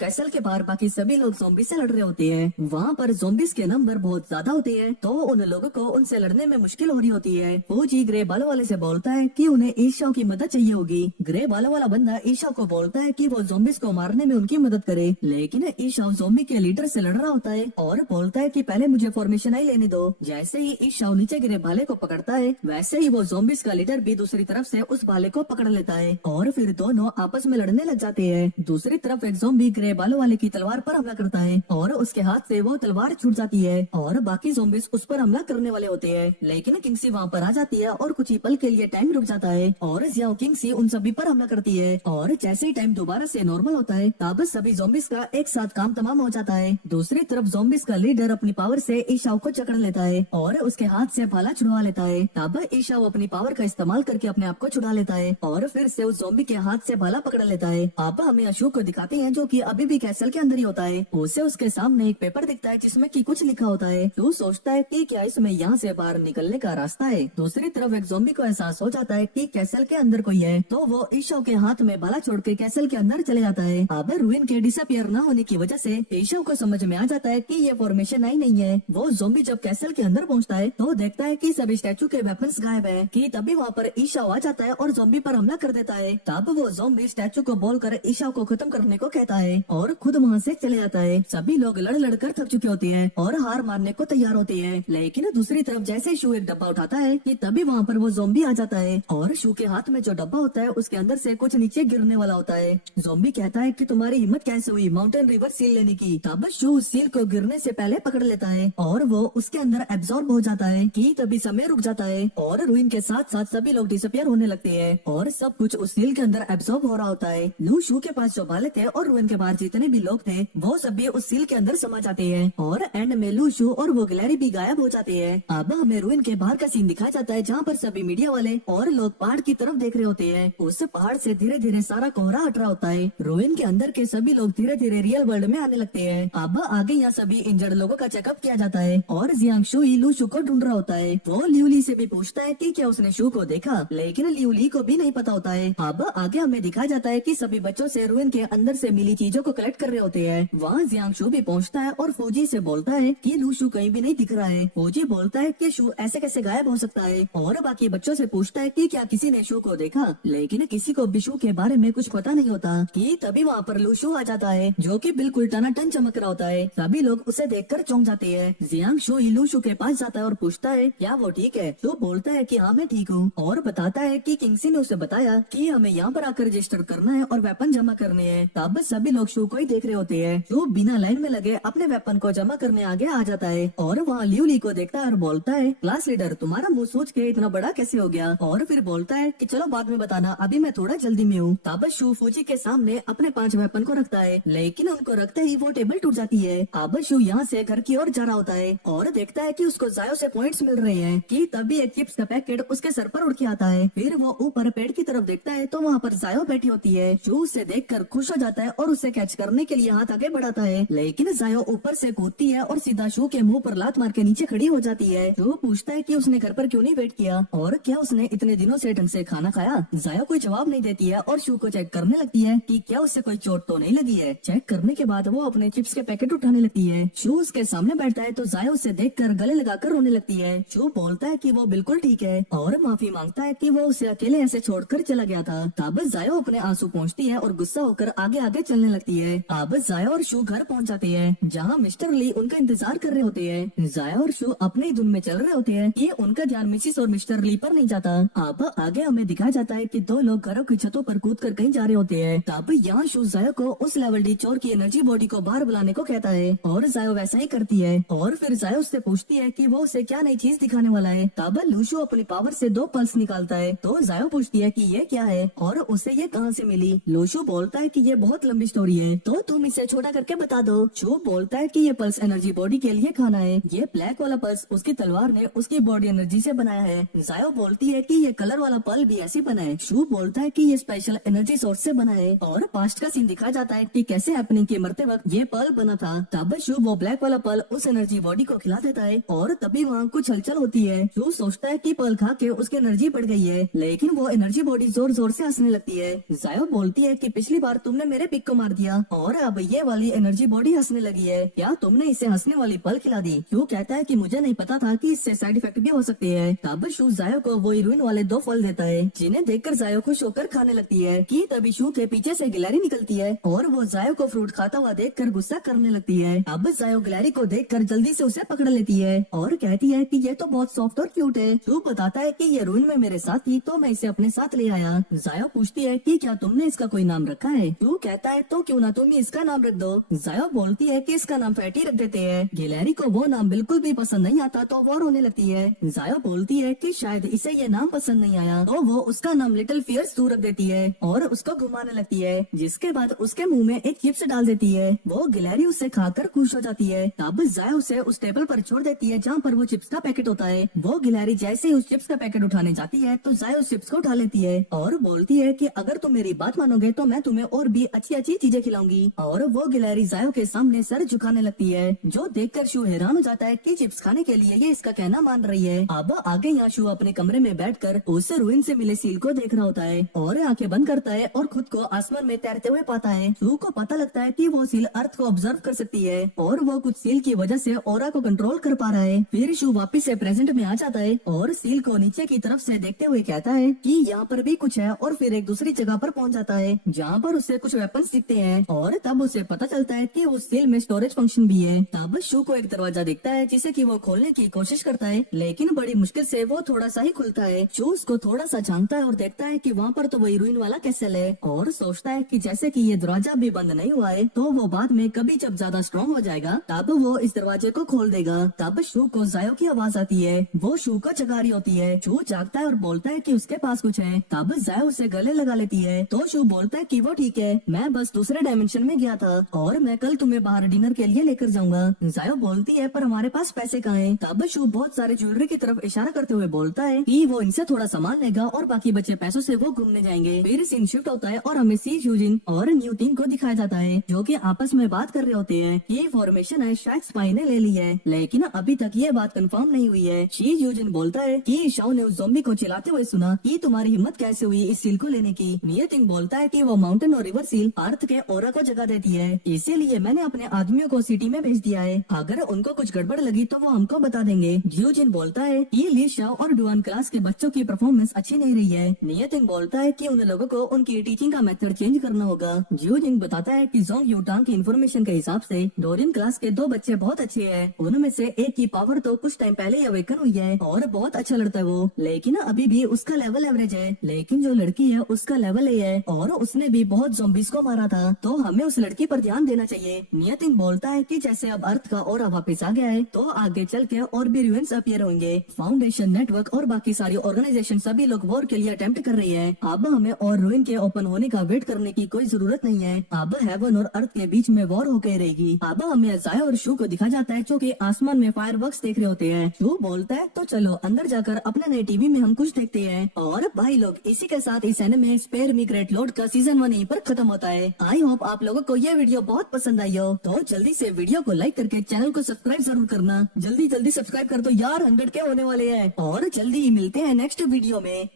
कैसल के बाहर बाकी सभी लोग ज़ॉम्बी से लड़ रहे होते हैं। वहाँ पर ज़ॉम्बीज के नंबर बहुत ज्यादा होते हैं, तो उन लोगों को उनसे लड़ने में मुश्किल हो रही होती है। फौजी ग्रे बालों वाले से बोलता है कि उन्हें ईशाओ की मदद चाहिए होगी। ग्रे बालों वाला बंदा ईशाओ को बोलता है कि वो ज़ॉम्बीज को मारने में उनकी मदद करे, लेकिन ईशाओ ज़ॉम्बी के लीडर से लड़ रहा होता है और बोलता है कि पहले मुझे फॉर्मेशन आई लेने दो। जैसे ही ईशाओ नीचे गिरे भाले को पकड़ता है, वैसे ही वो ज़ॉम्बीज का लीडर भी दूसरी तरफ से उस भाले को पकड़ लेता है और फिर दोनों आपस में लड़ने लग जाते हैं। दूसरी तरफ एक ज़ॉम्बी ग्रे बालों वाले की तलवार पर हमला करता है और उसके हाथ से वो तलवार छूट जाती है और बाकी ज़ॉम्बीज उस पर हमला करने वाले होते हैं, लेकिन किंगसी वहाँ पर आ जाती है और कुछ ही पल के लिए टाइम रुक जाता है और जियाओ किंगसी उन सभी पर हमला करती है और जैसे ही टाइम दोबारा से नॉर्मल होता है तब सभी ज़ॉम्बीज का एक साथ काम तमाम हो जाता है। दूसरी तरफ ज़ॉम्बीज का लीडर अपनी पावर से ईशाओ को जकड़ लेता है और उसके हाथ से भाला छुड़वा लेता है। तब ईशाओ अपनी पावर का इस्तेमाल करके अपने आप को छुड़ा लेता है और फिर से उस ज़ॉम्बी के हाथ से भाला पकड़ लेता है। अब हमें अशोक को दिखाते हैं जो कि अभी भी कैसल के अंदर ही होता है। उसे उसके सामने एक पेपर दिखता है जिसमें कि कुछ लिखा होता है। तो सोचता है कि क्या इसमें यहाँ से बाहर निकलने का रास्ता है। दूसरी तरफ एक ज़ॉम्बी को एहसास हो जाता है कि कैसल के अंदर कोई है, तो वो ईशाओ के हाथ में भाला छोड़ के कैसल के अंदर चले जाता है। अब रुइन के डिसअपियर न होने की वजह से ईशाओ को समझ में आ जाता है कि ये फॉर्मेशन आई नहीं है। वो ज़ॉम्बी जब कैसल के अंदर पहुँचता है तो देखता है कि सभी स्टैचू के वेपन्स गायब है। कि तभी वहाँ पर ईशाओ आ जाता है और ज़ॉम्बी पर हमला कर देता है। तब वो ज़ॉम्बी स्टैचू को बोलकर ईशाओ को खत्म करने को कहता है और खुद वहाँ से चले जाता है। सभी लोग लड़ लड़ कर थक चुके होते हैं और हार मारने को तैयार होते हैं, लेकिन दूसरी तरफ जैसे शू एक डब्बा उठाता है कि तभी वहाँ पर वो ज़ॉम्बी आ जाता है और शू के हाथ में जो डब्बा होता है उसके अंदर से कुछ नीचे गिरने वाला होता है। ज़ॉम्बी कहता है कि तुम्हारी हिम्मत कैसे हुई माउंटेन रिवर सील लेने की। तब शू सील को गिरने से पहले पकड़ लेता है और वो उसके अंदर एब्जॉर्ब हो जाता है। कि तभी समय रुक जाता है और रुइन के साथ साथ सभी लोग डिसअपियर होने लगते हैं और सब कुछ उस सील के अंदर एब्जॉर्ब हो रहा होता है। लू शू के पास जो भाले थे और रुइन के बाहर जितने भी लोग थे वो सभी उस सील के अंदर समा जाते हैं और एंड में लू शू और वो गिलहरी भी गायब हो जाते हैं। अब हमें रुइन के बाहर का सीन दिखाया जाता है जहाँ पर सभी मीडिया वाले और लोग पहाड़ की तरफ देख रहे होते हैं। उस पहाड़ से धीरे धीरे सारा कोहरा हट रहा होता है। रुइन के अंदर के सभी लोग धीरे धीरे रियल वर्ल्ड में आने लगते हैं। अब आगे यहाँ सभी इंजर्ड लोगों का चेकअप किया जाता है और जियांग शुई लू शू को ढूंढ रहा होता है। वो लियूली से भी पूछता है कि क्या उसने शू को देखा, लेकिन लियूली को भी नहीं पता होता है। अब आगे हमें दिखाया जाता है कि सभी बच्चों से रुइन के अंदर से मिली चीजों को कलेक्ट कर रहे होते हैं। वहाँ जियांग शू भी पहुँचता है और फौजी से बोलता है कि लू शू कहीं भी नहीं दिख रहा है। फौजी बोलता है कि शू ऐसे कैसे गायब हो सकता है और बाकी बच्चों से पूछता है कि क्या किसी ने शू को देखा, लेकिन किसी को भी शू के बारे में कुछ पता नहीं होता। कि तभी वहाँ पर लू शू आ जाता है जो कि बिल्कुल टनाटन चमक रहा होता है। सभी लोग उसे देखकर चौंक जाते हैं। जियांग शू लू शू के पास जाता है और पूछता है क्या वो ठीक है। तो बोलता है कि हाँ मैं ठीक हूँ और बताता है कि किंगसी ने उसे बताया कि हमें यहाँ पर आकर रजिस्टर करना है और वेपन जमा करने हैं। तब सभी लोग शू को ही देख रहे होते हैं। तो बिना लाइन में लगे अपने वेपन को जमा करने आगे आ जाता है और वहाँ लियूली को देखता है और बोलता है क्लास लीडर तुम्हारा मुंह सोच के इतना बड़ा कैसे हो गया। और फिर बोलता है कि चलो बाद में बताना, अभी मैं थोड़ा जल्दी में हूँ। तब शू फौजी के सामने अपने 5 वेपन को रखता है, लेकिन उनको रखते ही वो टेबल टूट जाती है। अब शू यहाँ से घर की ओर जा रहा होता है और देखता है कि उसको जायो से पॉइंट्स मिल रहे हैं। कि तभी एक चिप्स का पैकेट उसके सर पर उड़ के आता है। फिर वो ऊपर पेड़ की तरफ देखता है तो वहाँ पर जायो बैठी होती है। शू उसे देखकर खुश हो जाता है और उसे कैच करने के लिए हाथ आगे बढ़ाता है, लेकिन जायो ऊपर से कूदती है और सीधा शू के मुंह पर लात मार के नीचे खड़ी हो जाती है। शू पूछता है कि उसने घर पर क्यों नहीं वेट किया और क्या उसने इतने दिनों से ढंग से खाना खाया। जायो कोई जवाब नहीं देती है और शू को चेक करने लगती है कि क्या उससे कोई चोट तो नहीं लगी है। चेक करने के बाद वो अपने चिप्स के पैकेट उठाने लगती है। शू उसके सामने बैठता है तो जायो उसे देखकर गले लगाकर रोने लगती है। शू बोलता है कि वो बिल्कुल ठीक है और माफी मांगता है कि वो उसे अकेले ऐसे छोड़कर चला गया था। तब जायो अपने आंसू पहुँचती है और गुस्सा होकर आगे आगे चलने लगती है। अब जायो और शू घर पहुँच जाते हैं जहाँ मिस्टर ली उनका इंतजार कर रहे होते हैं। जायो और शू अपनी धुन में चल रहे होते हैं कि उनका ध्यान मिसिस और मिस्टर ली पर नहीं जाता। अब आगे हमें दिखाया जाता है कि 2 लोग घरों की छतों पर कूद कर कहीं जा रहे होते हैं। तब यहाँ शू जायो को उस लेवल डी चोर की एनर्जी बॉडी को बाहर बुलाने को कहता है और जायो वैसा ही करती है और फिर जायो उससे पूछती है कि वो उसे क्या नई चीज दिखाने वाला है। तब लूशू अपनी पावर से 2 पल्स निकालता है तो जायो पूछती है कि ये क्या है और उसे ये कहाँ से मिली। लूशू बोलता है कि ये बहुत लंबी स्टोरी है तो तुम इसे छोटा करके बता दो। शू बोलता है कि ये पल्स एनर्जी बॉडी के लिए खाना है। ये ब्लैक वाला पल्स उसकी तलवार ने उसकी बॉडी एनर्जी से बनाया है। जायो बोलती है कि ये कलर वाला पल भी ऐसे बना है। शू बोलता है कि ये स्पेशल एनर्जी सोर्स से बना है और पास्ट का सीन दिखाया जाता है कि कैसे हैपनिंग के मरते वक्त ये पल बना था। तब शू वो ब्लैक वाला पल उस एनर्जी बॉडी को खिला देता है और तभी वहाँ कुछ हलचल होती है। शू सोचता है कि पल खा के उसकी एनर्जी बढ़ गई है, लेकिन वो एनर्जी बॉडी जोर जोर से हंसने लगती है। जायो बोलती है कि पिछली बार तुमने मेरे पिक को मार दिया और अब ये वाली एनर्जी बॉडी हंसने लगी है, क्या तुमने इसे हंसने वाली पल खिला दी? शू कहता है कि मुझे नहीं पता था कि इससे साइड इफेक्ट भी हो सकते हैं। तब शू जायो को वो हीरोइन वाले 2 फल देता है, जिन्हें देखकर जायो खुश होकर खाने लगती है कि तभी शू के पीछे से गिलहरी निकलती है और वो जायो को फ्रूट खाता हुआ देखकर गुस्सा करने लगती है। अब जायो गिलहरी को देखकर जल्दी से उसे पकड़ लेती है और कहती है कि ये तो बहुत सॉफ्ट और क्यूट है। शू बताता है कि ये रूइन में मेरे साथ थी तो मैं इसे अपने साथ ले आया। जायो पूछती है कि क्या तुमने इसका कोई नाम रखा है? शू कहता है तो क्यों ना तुम ही इसका नाम रख दो। जायो बोलती है कि इसका नाम फैटी रख देते हैं। गिलहरी को वो नाम बिल्कुल भी पसंद नहीं आता तो वो रोने लगती है। जायो बोलती है कि शायद इसे ये नाम पसंद नहीं आया तो वो उसका नाम लिटिल फियर्स रख देती है और उसको घुमाने लगती है, जिसके बाद उसके मुंह में एक चिप्स डाल देती है। वो गिलहरी उसे खाकर खुश हो जाती है। तब जायो उसे उस टेबल पर छोड़ देती है जहाँ पर वो चिप्स का पैकेट होता है। वो गिलहरी जैसे ही उस चिप्स का पैकेट उठाने जाती है तो जायो उस चिप्स को उठा लेती है और बोलती है कि अगर तुम मेरी बात मानोगे तो मैं तुम्हें और भी अच्छी अच्छी चीजें खिलाऊंगी। और वो गिलहरी जायो के सामने सर झुकाने लगती है, जो देखकर शू हैरान हो जाता है कि चिप्स खाने के लिए ये इसका कहना मान रही है। अब आगे यहाँ शू अपने कमरे में बैठकर उस रूइन से मिले सील को देख रहा होता है और आंखें बंद करता है और खुद को आसमान में तैरते हुए पाता है। शू को पता लगता है कि वो सील अर्थ को ऑब्जर्व कर सकती है और वो कुछ सील की वजह से ऑरा को कंट्रोल कर पा रहा है। फिर शू वापस से प्रेजेंट में आ जाता है और सील को नीचे की तरफ से देखते हुए कहता है कि यहाँ पर भी कुछ है और फिर एक दूसरी जगह पर पहुँच जाता है जहाँ पर उसे कुछ वेपन्स दिखते हैं और तब उसे पता चलता है कि उस सील में स्टोरेज फंक्शन भी है। तब शू को एक दरवाजा दिखता है जिसे कि वो खोलने की कोशिश करता है, लेकिन बड़ी मुश्किल से वो थोड़ा सा ही खुलता है। शू उसको थोड़ा सा झांकता है और देखता है कि वहाँ पर तो वही रूइन वाला कैसल है और सोचता है कि जैसे कि ये दरवाजा भी बंद नहीं हुआ है तो वो बाद में कभी जब ज्यादा स्ट्रॉन्ग हो जाएगा तब वो इस दरवाजे को खोल देगा। तब शू को जायो की आवाज आती है, वो शू को जगा रही होती है। शू जागता है और बोलता है कि उसके पास कुछ है। तब जायो उसे गले लगा लेती है तो शू बोलता है कि वो ठीक है, मैं बस दूसरे डायमेंशन में गया था और मैं कल तुम्हें बाहर डिनर के लिए लेकर जाऊंगा। जायो बोलती है पर हमारे पास पैसे कहाँ हैं? तब शू बहुत सारे ज्वेलरी की तरफ इशारा करते हुए बोलता है कि वो इनसे थोड़ा सामान लेगा और बाकी बचे पैसों से वो घूमने जाएंगे। फिर सीन शिफ्ट होता है और हमें सी यूजिन और न्यूटिन को दिखाया जाता है जो कि आपस में बात कर रहे होते हैं। ये फॉर्मेशन है शायद स्पाई ने ले ली है, लेकिन अभी तक ये बात कंफर्म नहीं हुई है। शी यूजिन बोलता है कि शाओ ने उस ज़ॉम्बी को चिल्लाते हुए सुना कि तुम्हारी हिम्मत कैसे हुई इस सील को लेने की। नियतिंग बोलता है कि वो माउंटेन और रिवर सील अर्थ के ऑरा को जगह देती है, इसीलिए मैंने अपने आदमियों को सिटी में भेज दिया है। अगर उनको कुछ गड़बड़ लगी तो वो हमको बता देंगे। यूजिन बोलता है कि ली शाओ और डुआन क्लास के बच्चों की परफॉर्मेंस अच्छी नहीं रही है। नियतिंग बोलता है कि उन लोगों को उनकी टीचिंग का मेथड चेंज करना होगा। यूजिन बताता है कि जोंग यूटांग की इन्फॉर्मेशन के हिसाब से डोरियन क्लास के 2 बच्चे बहुत अच्छे हैं। उनमें से एक की पावर तो कुछ टाइम पहले ही अवेकन हुई है और बहुत अच्छा लड़ता है वो, लेकिन अभी भी उसका लेवल एवरेज है। लेकिन जो लड़की है उसका लेवल ए है और उसने भी बहुत ज़ॉम्बीज को मारा था, तो हमें उस लड़की पर ध्यान देना चाहिए। नियतिंग बोलता है कि जैसे अब अर्थ का ऑरा वापस आ गया है तो आगे चल के और भी रूइंस अपीयर होंगे। फाउंडेशन, नेटवर्क और बाकी सारी ऑर्गेनाइजेशन सभी लोग वॉर के लिए अटेम्प्ट कर रही है। अब हमें और रूइन के ओपन होने का वेट करने की कोई जरूरत नहीं है। अब हेवन और अर्थ के बीच में वॉर होकर रहेगी। अब हमें जायो और शू को दिखा जाता है जो कि आसमान में फायरवर्क्स देख रहे होते हैं। शू बोलता है तो चलो अंदर जाकर अपने नए टीवी में हम कुछ देखते हैं। और भाई लोग इसी के साथ इस anime spare me great lord का सीजन 1 यहीं पर खत्म होता है। आई होप आप लोगों को ये वीडियो बहुत पसंद आई हो, तो जल्दी से वीडियो को लाइक करके चैनल को सब्सक्राइब जरूर करना। जल्दी जल्दी सब्सक्राइब कर दो यार, 100 के होने वाले हैं और जल्दी ही मिलते हैं नेक्स्ट वीडियो में।